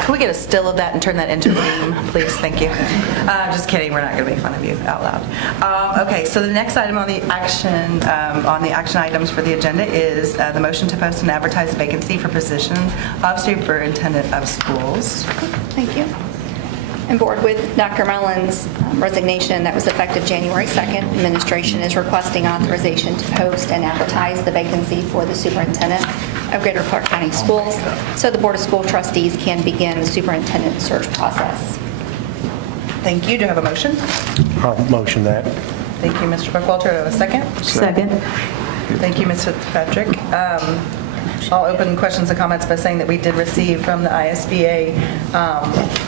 Can we get a still of that and turn that into a meme, please? Thank you. Just kidding. We're not going to make fun of you out loud. Okay, so the next item on the action items for the agenda is the motion to post and advertise a vacancy for position of superintendent of schools. Thank you. And board, with Dr. Mellon's resignation that was effective January 2nd, administration is requesting authorization to post and advertise the vacancy for the superintendent of Greater Clark County Schools, so the Board of School Trustees can begin the superintendent search process. Thank you. Do you have a motion? I'll motion that. Thank you, Mr. Buckwalter. Do I have a second? Second. Thank you, Ms. Fitzpatrick. I'll open questions and comments by saying that we did receive from the ISBA,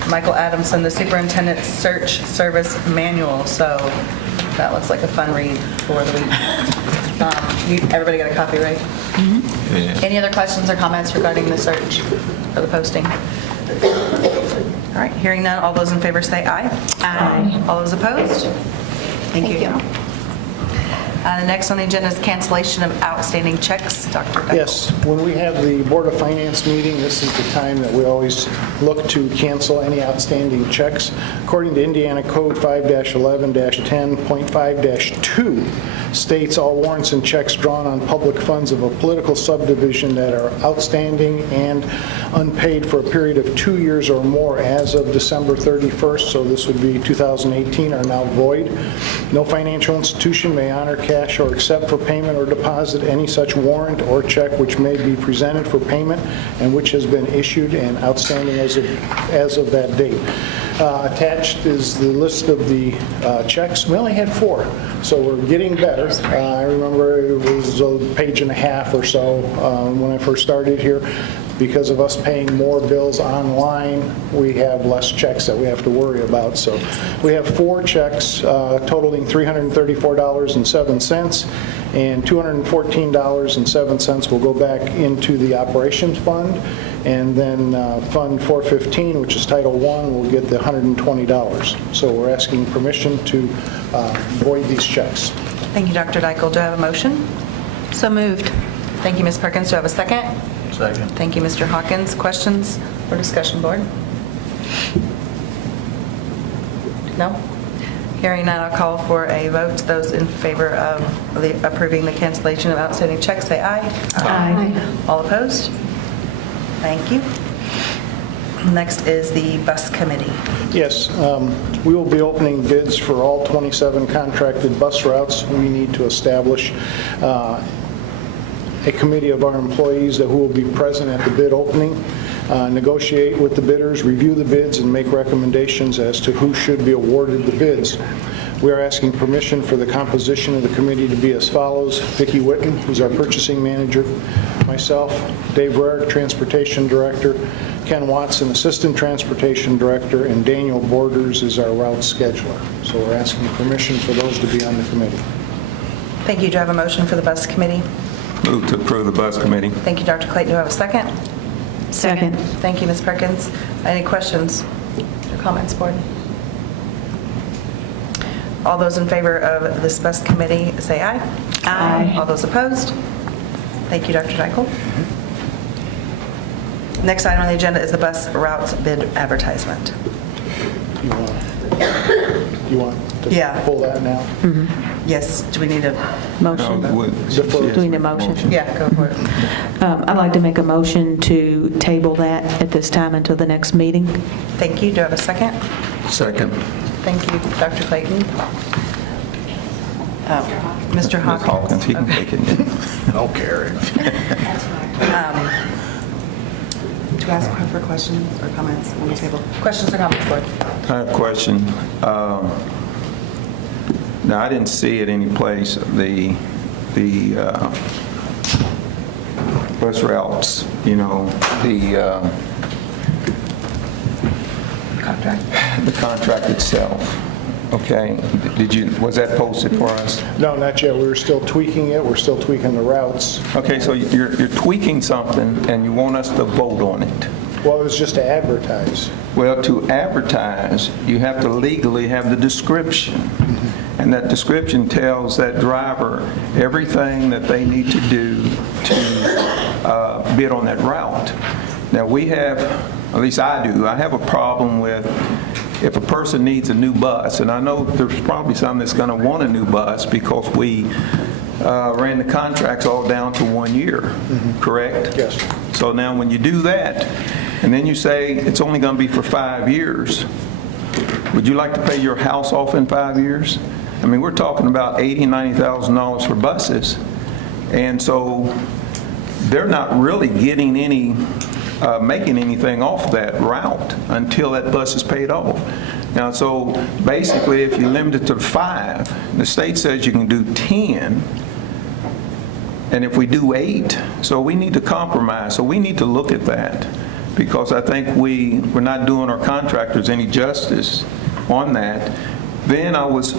Michael Adamson, the Superintendent Search Service Manual. So that looks like a fun read for the week. Everybody got a copy, right? Mm-hmm. Yeah. Any other questions or comments regarding the search or the posting? All right, hearing none, all those in favor say aye. Aye. All those opposed? Thank you. The next on the agenda is cancellation of outstanding checks. Dr. Dykle. Yes, when we have the Board of Finance meeting, this is the time that we always look to cancel any outstanding checks. According to Indiana Code 5-11-10.5-2, states all warrants and checks drawn on public funds of a political subdivision that are outstanding and unpaid for a period of 2 years or more as of December 31st, so this would be 2018, are now void. No financial institution may honor, cash, or accept for payment or deposit any such warrant or check which may be presented for payment and which has been issued and outstanding as of that date. Attached is the list of the checks. We only had 4, so we're getting better. I remember it was a page and a half or so when I first started here. Because of us paying more bills online, we have less checks that we have to worry about. So we have 4 checks totaling $334.07, and $214.07 will go back into the operations fund, and then Fund 415, which is Title I, will get the $120. So we're asking permission to void these checks. Thank you, Dr. Dykle. Do I have a motion? So moved. Thank you, Ms. Perkins. Do I have a second? Second. Thank you, Mr. Hawkins. Questions or discussion, board? No? Hearing none, I'll call for a vote. Those in favor of approving the cancellation of outstanding checks, say aye. Aye. All opposed? Thank you. Next is the bus committee. Yes, we will be opening bids for all 27 contracted bus routes. We need to establish a committee of our employees who will be present at the bid opening, negotiate with the bidders, review the bids, and make recommendations as to who should be awarded the bids. We are asking permission for the composition of the committee to be as follows: Vicki Witten, who's our purchasing manager, myself, Dave Rarick, transportation director, Ken Watson, assistant transportation director, and Daniel Borders is our route scheduler. So we're asking permission for those to be on the committee. Thank you. Do I have a motion for the bus committee? Move to approve the bus committee. Thank you, Dr. Clayton. Do I have a second? Second. Thank you, Ms. Perkins. Any questions or comments, board? All those in favor of this bus committee, say aye. Aye. All those opposed? Thank you, Dr. Dykle. Next item on the agenda is the bus routes bid advertisement. You want to Yeah. pull that now? Yes, do we need a? Motion. Doing a motion. Yeah, go for it. I'd like to make a motion to table that at this time until the next meeting. Thank you. Do I have a second? Second. Thank you, Dr. Clayton. Mr. Ms. Hawkins, he can take it. Don't care. Do I ask for questions or comments on the table? Questions or comments, board? I have a question. Now, I didn't see it any place, the bus routes, you know, the contract itself. Okay, was that posted for us? No, not yet. We're still tweaking it. We're still tweaking the routes. Okay, so you're tweaking something and you want us to vote on it. Well, it was just to advertise. Well, to advertise, you have to legally have the description. And that description tells that driver everything that they need to do to bid on that route. Now, we have, at least I do, I have a problem with if a person needs a new bus, and I know there's probably some that's going to want a new bus because we ran the contracts all down to 1 year, correct? Yes. So now when you do that, and then you say it's only going to be for 5 years, would you like to pay your house off in 5 years? I mean, we're talking about $80,000, $90,000 for buses, and so they're not really getting any, making anything off that route until that bus is paid off. Now, so basically, if you limit it to 5, the state says you can do 10, and if we do 8, so we need to compromise. So we need to look at that, because I think we're not doing our contractors any justice on that. Then I was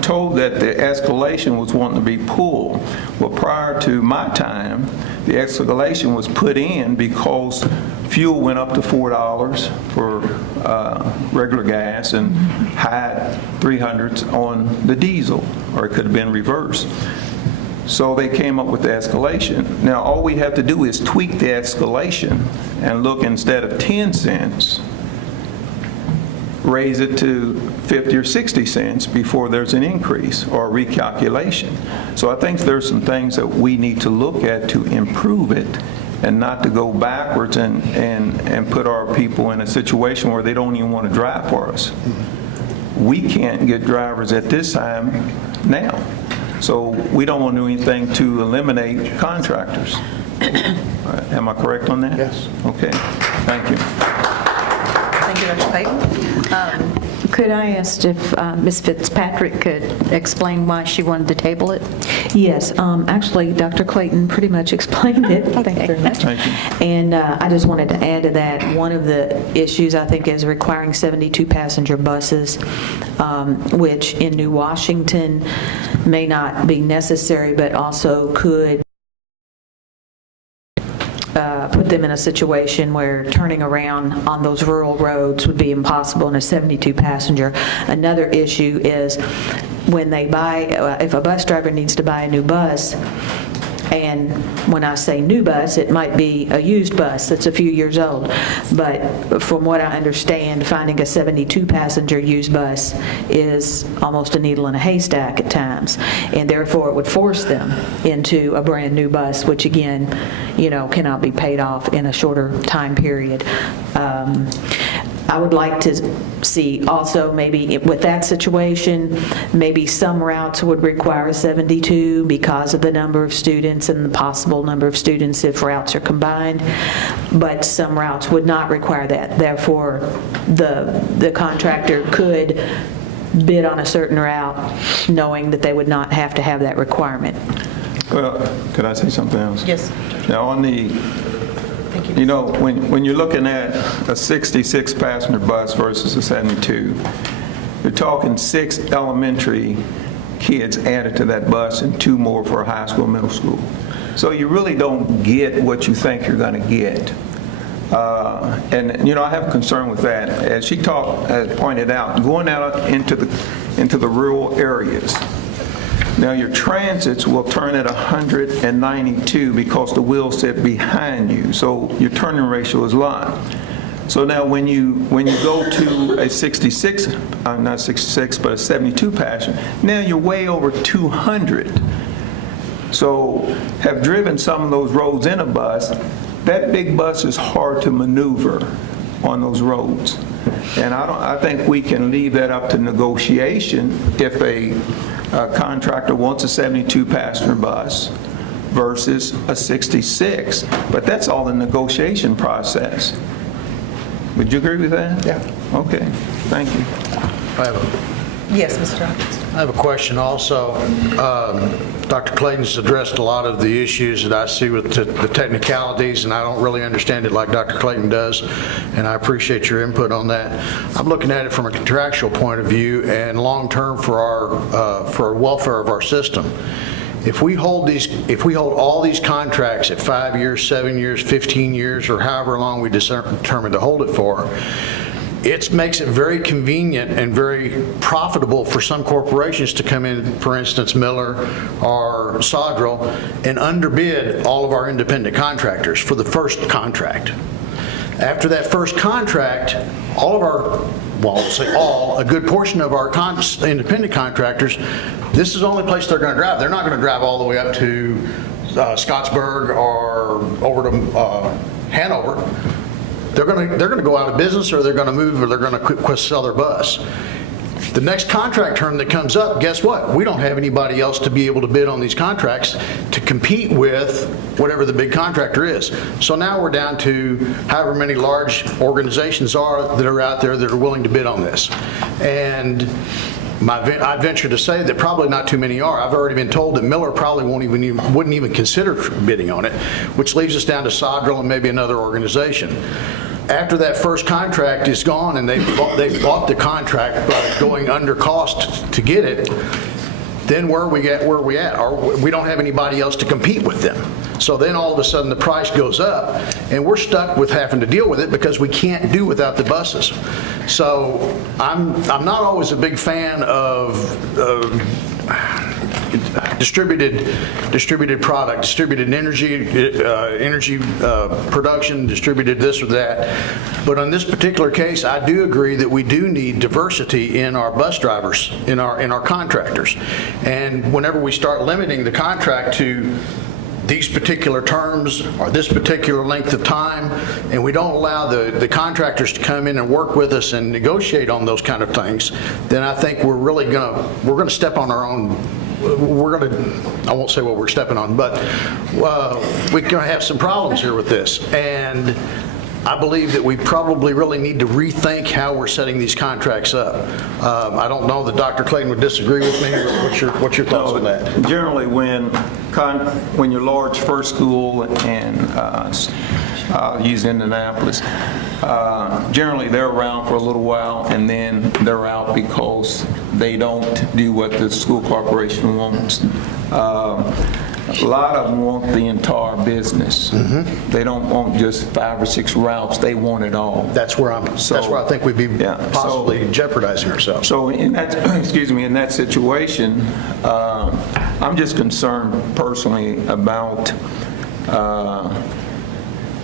told that the escalation was wanting to be pulled. Well, prior to my time, the escalation was put in because fuel went up to $4 for regular gas and high 300s on the diesel, or it could have been reversed. So they came up with the escalation. Now, all we have to do is tweak the escalation and look, instead of 10 cents, raise it to 50 or 60 cents before there's an increase or a recalculation. So I think there's some things that we need to look at to improve it and not to go backwards and put our people in a situation where they don't even want to drive for us. We can't get drivers at this time now. So we don't want to do anything to eliminate contractors. Am I correct on that? Yes. Okay, thank you. Thank you, Dr. Clayton. Could I ask if Ms. Fitzpatrick could explain why she wanted to table it? Yes, actually, Dr. Clayton pretty much explained it. Thank you very much. Thank you. And I just wanted to add to that, one of the issues, I think, is requiring 72 passenger buses, which in New Washington may not be necessary, but also could put them in a situation where turning around on those rural roads would be impossible in a 72 passenger. Another issue is when they buy, if a bus driver needs to buy a new bus, and when I say new bus, it might be a used bus that's a few years old. But from what I understand, finding a 72-passenger used bus is almost a needle in a haystack at times. And therefore, it would force them into a brand-new bus, which again, cannot be paid off in a shorter time period. I would like to see also maybe with that situation, maybe some routes would require 72 because of the number of students and the possible number of students if routes are combined, but some routes would not require that. Therefore, the contractor could bid on a certain route knowing that they would not have to have that requirement. Well, could I say something else? Yes. Now, on the, when you're looking at a 66 passenger bus versus a 72, you're talking 6 elementary kids added to that bus and 2 more for a high school, middle school. So you really don't get what you think you're going to get. And I have a concern with that. As she pointed out, going out into the rural areas. Now your transits will turn at 192 because the wheels sit behind you, so your turning ratio is low. So now when you go to a 66, not 66, but a 72 passenger, now you're way over 200. So have driven some of those roads in a bus. That big bus is hard to maneuver on those roads. And I think we can leave that up to negotiation if a contractor wants a 72 passenger bus versus a 66. But that's all the negotiation process. Would you agree with that? Yeah. Okay, thank you. Yes, Mr. Hopkins. I have a question also. Dr. Clayton's addressed a lot of the issues that I see with the technicalities, and I don't really understand it like Dr. Clayton does, and I appreciate your input on that. I'm looking at it from a contractual point of view and long-term for our welfare of our system. If we hold all these contracts at 5 years, 7 years, 15 years, or however long we determine to hold it for, it makes it very convenient and very profitable for some corporations to come in, for instance, Miller or Sodrel, and underbid all of our independent contractors for the first contract. After that first contract, all of our, well, I'll say all, a good portion of our independent contractors, this is the only place they're going to drive. They're not going to drive all the way up to Scottsburg or over to Hanover. They're going to go out of business, or they're going to move, or they're going to quit sell their bus. The next contract term that comes up, guess what? We don't have anybody else to be able to bid on these contracts to compete with whatever the big contractor is. So now we're down to however many large organizations that are out there that are willing to bid on this. And I venture to say that probably not too many are. I've already been told that Miller probably wouldn't even consider bidding on it, which leaves us down to Sodrel and maybe another organization. After that first contract is gone and they've bought the contract by going under cost to get it, then where are we at? We don't have anybody else to compete with them. So then all of a sudden the price goes up and we're stuck with having to deal with it because we can't do without the buses. So I'm not always a big fan of distributed product, distributed energy production, distributed this or that. But on this particular case, I do agree that we do need diversity in our bus drivers, in our contractors. And whenever we start limiting the contract to these particular terms or this particular length of time, and we don't allow the contractors to come in and work with us and negotiate on those kind of things, then I think we're really gonna step on our own. I won't say what we're stepping on, but we're gonna have some problems here with this. And I believe that we probably really need to rethink how we're setting these contracts up. I don't know that Dr. Clayton would disagree with me. What's your thoughts on that? Generally, when you're large first school and I'll use Indianapolis, generally they're around for a little while and then they're out because they don't do what the school corporation wants. A lot of them want the entire business. They don't want just 5 or 6 routes. They want it all. That's where I think we'd be possibly jeopardizing ourselves. So in that, in that situation, I'm just concerned personally about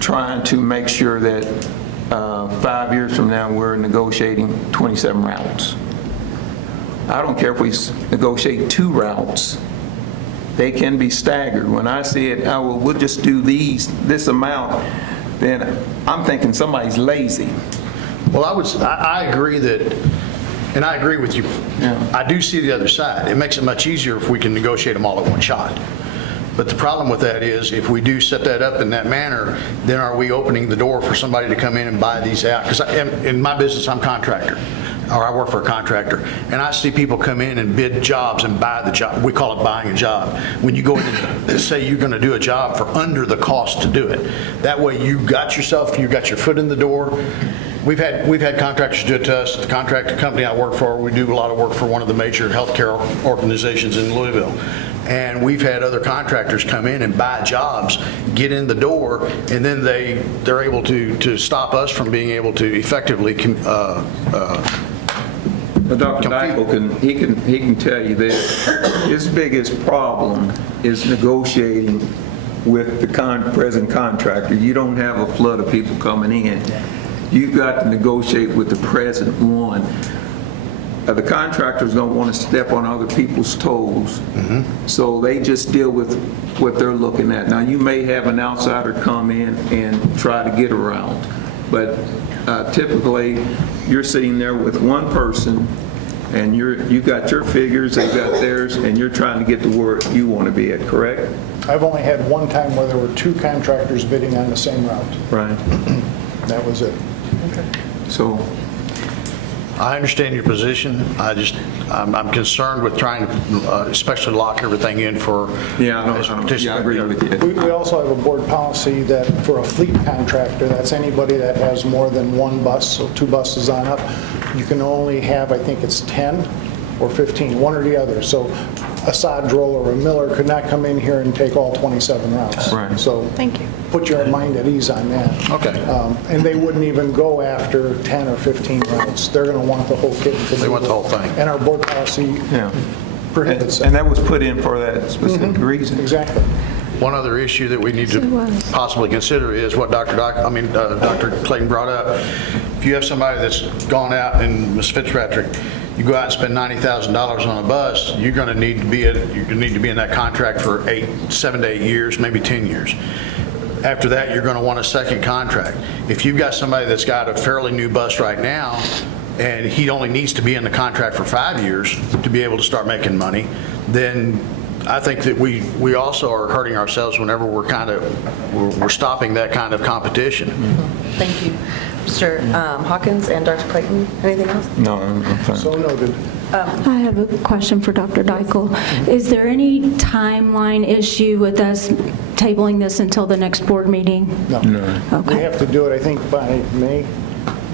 trying to make sure that 5 years from now we're negotiating 27 routes. I don't care if we negotiate 2 routes. They can be staggered. When I see it, we'll just do this amount, then I'm thinking somebody's lazy. Well, I agree that, and I agree with you. Yeah. I do see the other side. It makes it much easier if we can negotiate them all at one shot. But the problem with that is if we do set that up in that manner, then are we opening the door for somebody to come in and buy these out? Because in my business, I'm a contractor. Or I work for a contractor, and I see people come in and bid jobs and buy the job. We call it buying a job. When you go in and say you're going to do a job for under the cost to do it, that way you got your foot in the door. We've had contractors do it to us. The contractor company I work for, we do a lot of work for one of the major healthcare organizations in Louisville. And we've had other contractors come in and buy jobs, get in the door, and then they're able to stop us from being able to effectively Dr. Deichel can tell you this. His biggest problem is negotiating with the present contractor. You don't have a flood of people coming in. You've got to negotiate with the present one. The contractors don't want to step on other people's toes, so they just deal with what they're looking at. Now, you may have an outsider come in and try to get around, but typically you're sitting there with one person and you got your figures, they've got theirs, and you're trying to get to where you want to be at, correct? I've only had one time where there were 2 contractors bidding on the same route. Right. That was it. Okay. So I understand your position. I'm concerned with trying to, especially lock everything in for. Yeah, I agree with you. We also have a board policy that for a fleet contractor, that's anybody that has more than 1 bus, so 2 buses on up, you can only have, I think it's 10 or 15, one or the other. So a Sodrell or a Miller could not come in here and take all 27 routes. Right. So Thank you. put your mind at ease on that. Okay. And they wouldn't even go after 10 or 15 routes. They're going to want the whole kit. They want the whole thing. And our board policy prohibits and that was put in for that specific reason. Exactly. One other issue that we need to possibly consider is what Dr. Clayton brought up. If you have somebody that's gone out, and Ms. Fitzpatrick, you go out and spend $90,000 on a bus, you're going to need to be in that contract for 7 to 8 years, maybe 10 years. After that, you're going to want a second contract. If you've got somebody that's got a fairly new bus right now, and he only needs to be in the contract for 5 years to be able to start making money, then I think that we also are hurting ourselves whenever we're stopping that kind of competition. Thank you. Mr. Hawkins and Dr. Clayton, anything else? No, I'm fine. So noted. I have a question for Dr. Deichel. Is there any timeline issue with us tabling this until the next board meeting? No. Okay. We have to do it, I think, by May.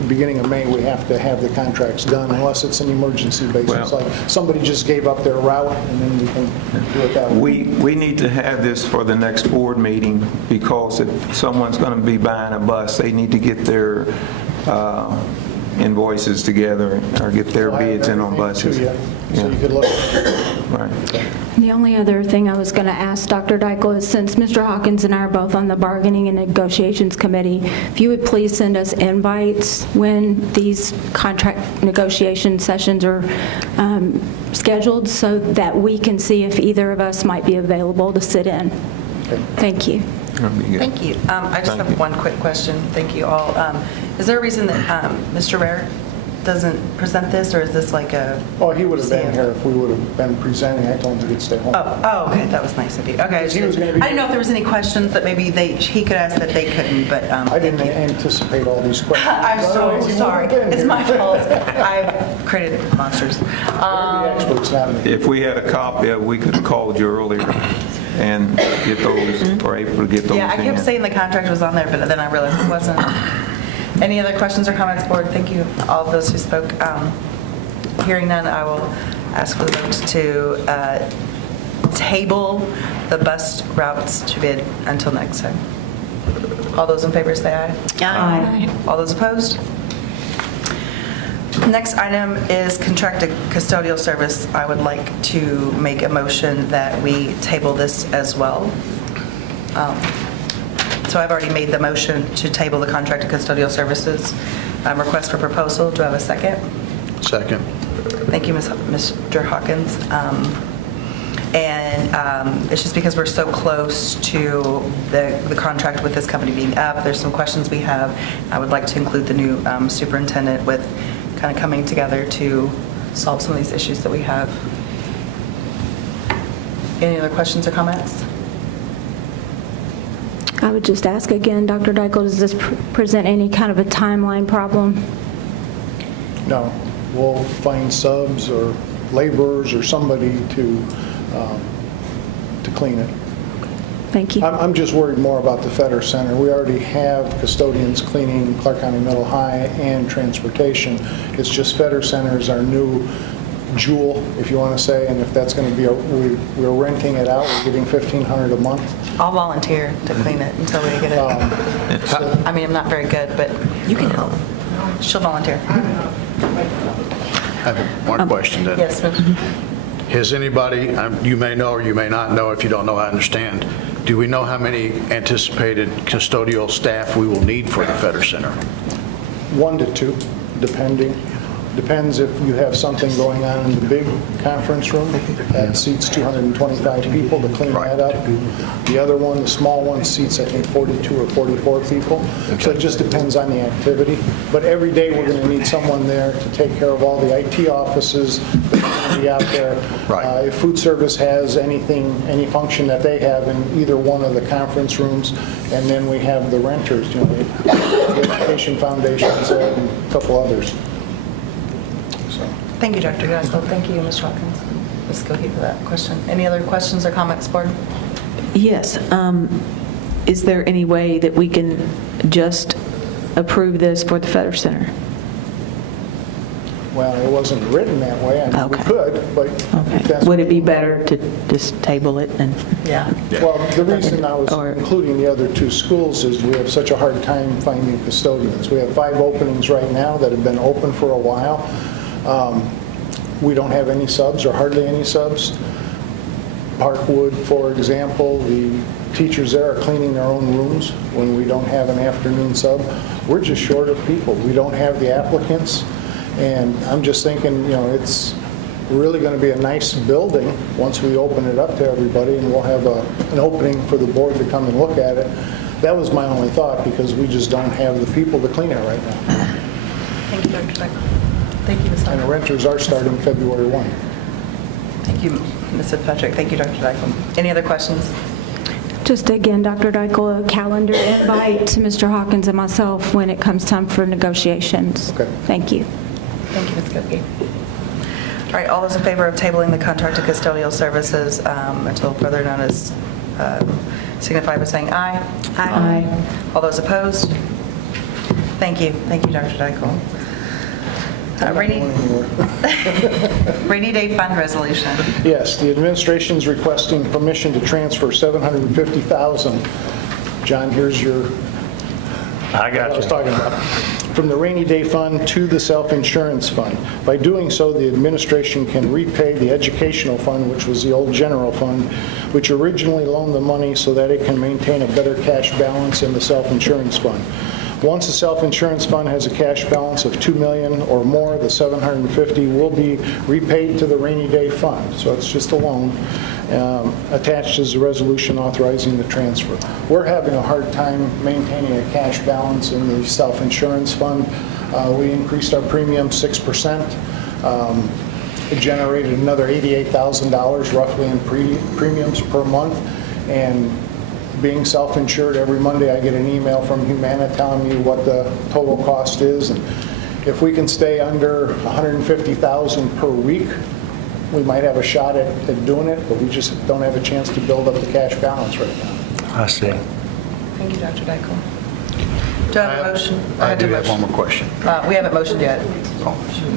Beginning of May, we have to have the contracts done unless it's an emergency basis. Like somebody just gave up their route and then we can do it that way. We need to have this for the next board meeting because if someone's going to be buying a bus, they need to get their invoices together or get their I'll have bids in on everything buses. to you, so you could look at it. Right. The only other thing I was going to ask Dr. Dykle is, since Mr. Hawkins and I are both on the Bargaining and Negotiations Committee, if you would please send us invites when these contract negotiation sessions are scheduled, so that we can see if either of us might be available to sit in. Thank you. That'd be good. Thank you. I just Thank have you. one quick question. Thank you all. Is there a reason that Mr. Rare doesn't present this, or is this like a... Oh, he would have been here if we would have been presenting. I told him he could stay home. Oh, okay, that was nice of you. Okay, He was gonna be- I didn't know if there was any questions that maybe he could ask that they couldn't, but... I didn't anticipate all these questions. I'm so Otherwise, he would sorry. have been It's here. my fault. I've created monsters. They're the experts, not me. If we had a copy, we could have called you earlier and get those, or able to get those in. Yeah, I kept saying the contract was on there, but then I realized it wasn't. Any other questions or comments, board? Thank you, all of those who spoke. Hearing none, I will ask for the vote to table the bus routes to bid until next time. All those in favor say aye. Aye. All those opposed? Next item is contracted custodial service. I would like to make a motion that we table this as well. So I've already made the motion to table the contracted custodial services request for proposal. Do I have a second? Second. Thank you, Mr. Hawkins. And it's just because we're so close to the contract with this company being up, there's some questions we have. I would like to include the new superintendent with kind of coming together to solve some of these issues that we have. Any other questions or comments? I would just ask again, Dr. Dykle, does this present any kind of a timeline problem? No, we'll find subs or laborers or somebody to clean it. Thank you. I'm just worried more about the Fetter Center. We already have custodians cleaning Clark County Middle High and transportation. It's just Fetter Center is our new jewel, if you want to say, and if that's going to be, we're renting it out, we're getting $1,500 a month. I'll volunteer to clean it until we get it. I mean, I'm not very good, but you can help. She'll volunteer. I have one question then. Yes, ma'am. Has anybody, you may know or you may not know, if you don't know, I understand, do we know how many anticipated custodial staff we will need for the Fetter Center? 1 to 2, depending. Depends if you have something going on in the big conference room that seats 225 people to clean that up. The other one, the small one, seats I think 42 or 44 people. So it just depends on the activity. But every day we're going to need someone there to take care of all the IT offices that are going to be out there. Right. If food service has anything, any function that they have in either one of the conference rooms, and then we have the renters, you know, the Education Foundations and a couple others. Thank you, Dr. Dykle. Thank you, Ms. Hawkins. Let's go here for that question. Any other questions or comments, board? Yes. Is there any way that we can just approve this for the Fetter Center? Well, it wasn't written that way. I mean, we Okay. could, but if Okay. that's... Would it be better to just table it and? Yeah. Well, the reason I was Or- including the other 2 schools is we have such a hard time finding custodians. We have 5 openings right now that have been open for a while. We don't have any subs or hardly any subs. Parkwood, for example, the teachers there are cleaning their own rooms when we don't have an afternoon sub. We're just short of people. We don't have the applicants. And I'm just thinking, you know, it's really going to be a nice building once we open it up to everybody, and we'll have an opening for the board to come and look at it. That was my only thought, because we just don't have the people to clean it right now. Thank you, Dr. Dykle. Thank you, Ms. And the Hawkins. renters are starting February 1. Thank you, Ms. Fitzpatrick. Thank you, Dr. Dykle. Any other questions? Just again, Dr. Dykle, a calendar invite to Mr. Hawkins and myself when it comes time for negotiations. Okay. Thank you. Thank you, Ms. Gupke. All right, all those in favor of tabling the contracted custodial services until further notice signify by saying aye. Aye. All those opposed? Thank you. Thank you, Dr. Dykle. Rainy day fund resolution. Yes, the administration's requesting permission to transfer $750,000. John, here's your... I got I was you. talking about. from the rainy day fund to the self-insurance fund. By doing so, the administration can repay the educational fund, which was the old general fund, which originally loaned the money so that it can maintain a better cash balance in the self-insurance fund. Once the self-insurance fund has a cash balance of $2 million or more, the $750,000 will be repaid to the rainy day fund. So it's just a loan. Attached is a resolution authorizing the transfer. We're having a hard time maintaining a cash balance in the self-insurance fund. We increased our premium 6%. It generated another $88,000 roughly in premiums per month. And being self-insured, every Monday I get an email from Humana telling me what the total cost is. And if we can stay under $150,000 per week, we might have a shot at doing it, but we just don't have a chance to build up the cash balance right now. I see. Thank you, Dr. Dickel. Do I have a motion? I do have one more question. We haven't motioned yet.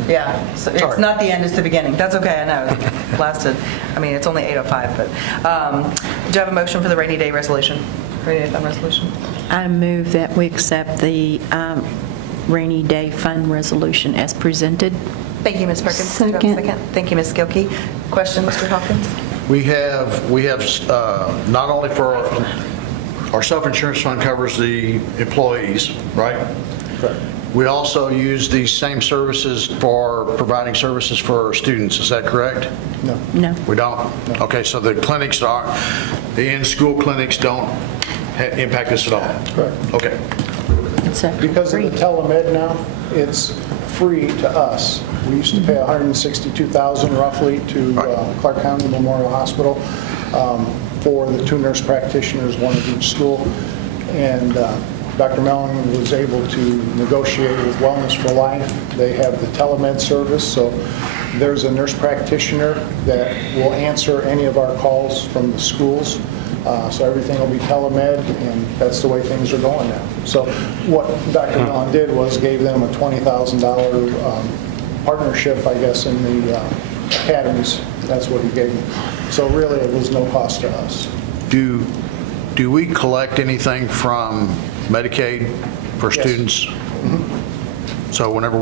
Yeah, so it's Sorry. not the end, it's the beginning. That's okay, I know. It lasted, I mean, it's only 8:05, but do you have a motion for the rainy day resolution? Rainy day fund resolution? I move that we accept the rainy day fund resolution as presented. Thank you, Ms. Perkins. Do you have a second? Thank you, Ms. Gilkey. Question, Mr. Hawkins? We have not only for our self-insurance fund covers the employees, right? Correct. We also use these same services for providing services for our students, is that correct? No. No. We don't? Okay, so the clinics the in-school clinics don't impact us at all? Correct. Okay. Because of the telemed now, it's free to us. We used to pay $162,000 roughly to Clark County Memorial Hospital for the 2 nurse practitioners, 1 at each school. And Dr. Mellon was able to negotiate with Wellness for Life. They have the telemed service, so there's a nurse practitioner that will answer any of our calls from the schools. So everything will be telemed, and that's the way things are going now. So what Dr. Mellon did was gave them a $20,000 partnership, I guess, in the academies. That's what he gave them. So really, it was no cost to us. Do we collect anything from Medicaid for students? Mm-hmm. So whenever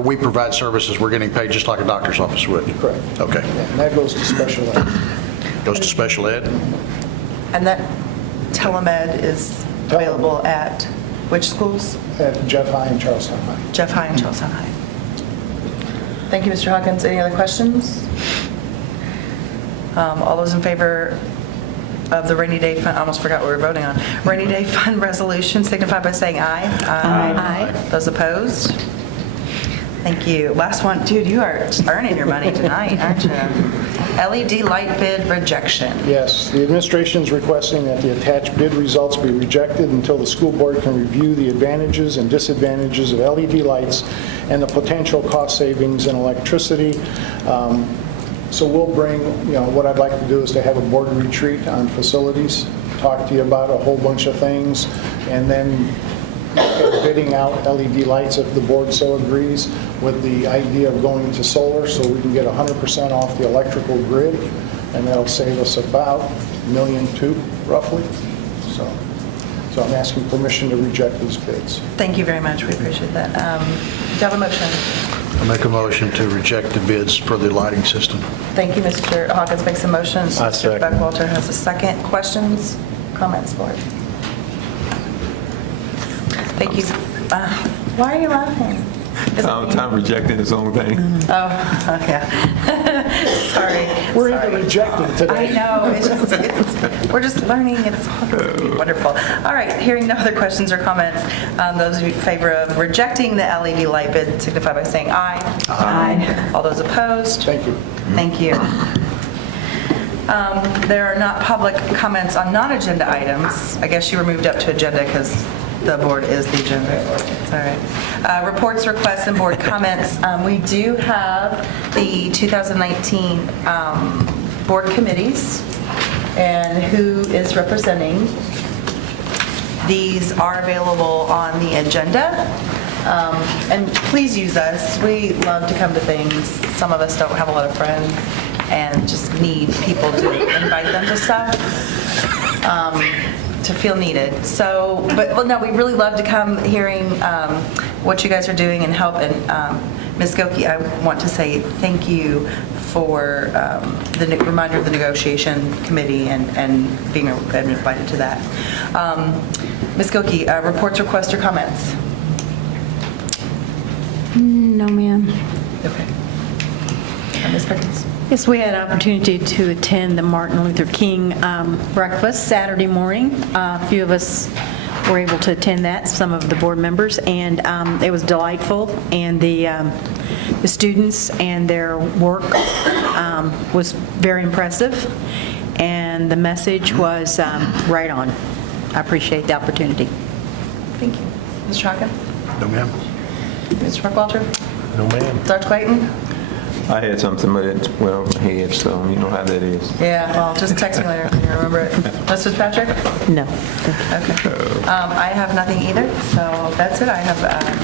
we provide services, we're getting paid just like a doctor's office would? Correct. Okay. Yeah, and that goes to special ed. Goes to special ed? And that telemed is available at which schools? At Jeff High and Charlestown High. Jeff High and Charlestown High. Thank you, Mr. Hawkins. Any other questions? All those in favor of the rainy day fund, I almost forgot what we were voting on. Rainy day fund resolution signify by saying aye. Aye. Those opposed? Thank you. Last one. Dude, you are earning your money tonight, aren't you? LED light bid rejection. Yes, the administration is requesting that the attached bid results be rejected until the school board can review the advantages and disadvantages of LED lights and the potential cost savings in electricity. So we'll bring, what I'd like to do is to have a board retreat on facilities, talk to you about a whole bunch of things, and then bidding out LED lights if the board so agrees, with the idea of going to solar so we can get 100% off the electrical grid, and that'll save us about $1.2 million roughly. So I'm asking permission to reject these bids. Thank you very much. We appreciate that. Do you have a motion? I make a motion to reject the bids for the lighting system. Thank you, Mr. Hawkins makes a motion. I Mr. second. Buckwalter has a second. Questions, comments, Lord? Thank you. Why are you laughing? Time rejecting his own thing. Oh, yeah. Sorry. We're into rejecting today. I know. We're just learning. It's wonderful. All right. Hearing no other questions or comments, those in favor of rejecting the LED light bid signify by saying aye. Aye. All those opposed? Thank you. Thank you. There are not public comments on non-agenda items. I guess you were moved up to agenda because the board is the agenda. It's all right. Reports, requests, and board comments. We do have the 2019 board committees and who is representing. These are available on the agenda. And please use us. We love to come to things. Some of us don't have a lot of friends and just need people to invite them to stuff. to feel needed. So, but, well, no, we really love to come hearing what you guys are doing and help. And Ms. Gilkey, I want to say thank you for the reminder of the negotiation committee and being invited to that. Ms. Gilkey, reports, requests, or comments? No, ma'am. Okay. Ms. Perkins? Yes, we had an opportunity to attend the Martin Luther King breakfast Saturday morning. A few of us were able to attend that, some of the board members, and it was delightful. And the students and their work was very impressive, and the message was right on. I appreciate the opportunity. Thank you. Mr. Hawken? No, ma'am. Mr. Buckwalter? No, ma'am. Dr. Clayton? I had something, but it's well in my head, so you know how that is. Yeah, well, just text me later if you remember it. Mr. Patrick? No. Okay. I have nothing either, so that's it. I have,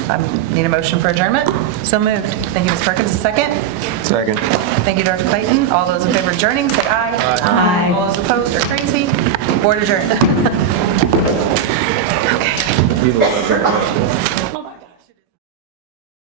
I need a motion for adjournment. So moved. Thank you, Ms. Perkins. A second. Second. Thank you, Dr. Clayton. All those in favor of adjourning, say aye. Aye. All those opposed or crazy? Board adjourned. You know what I think.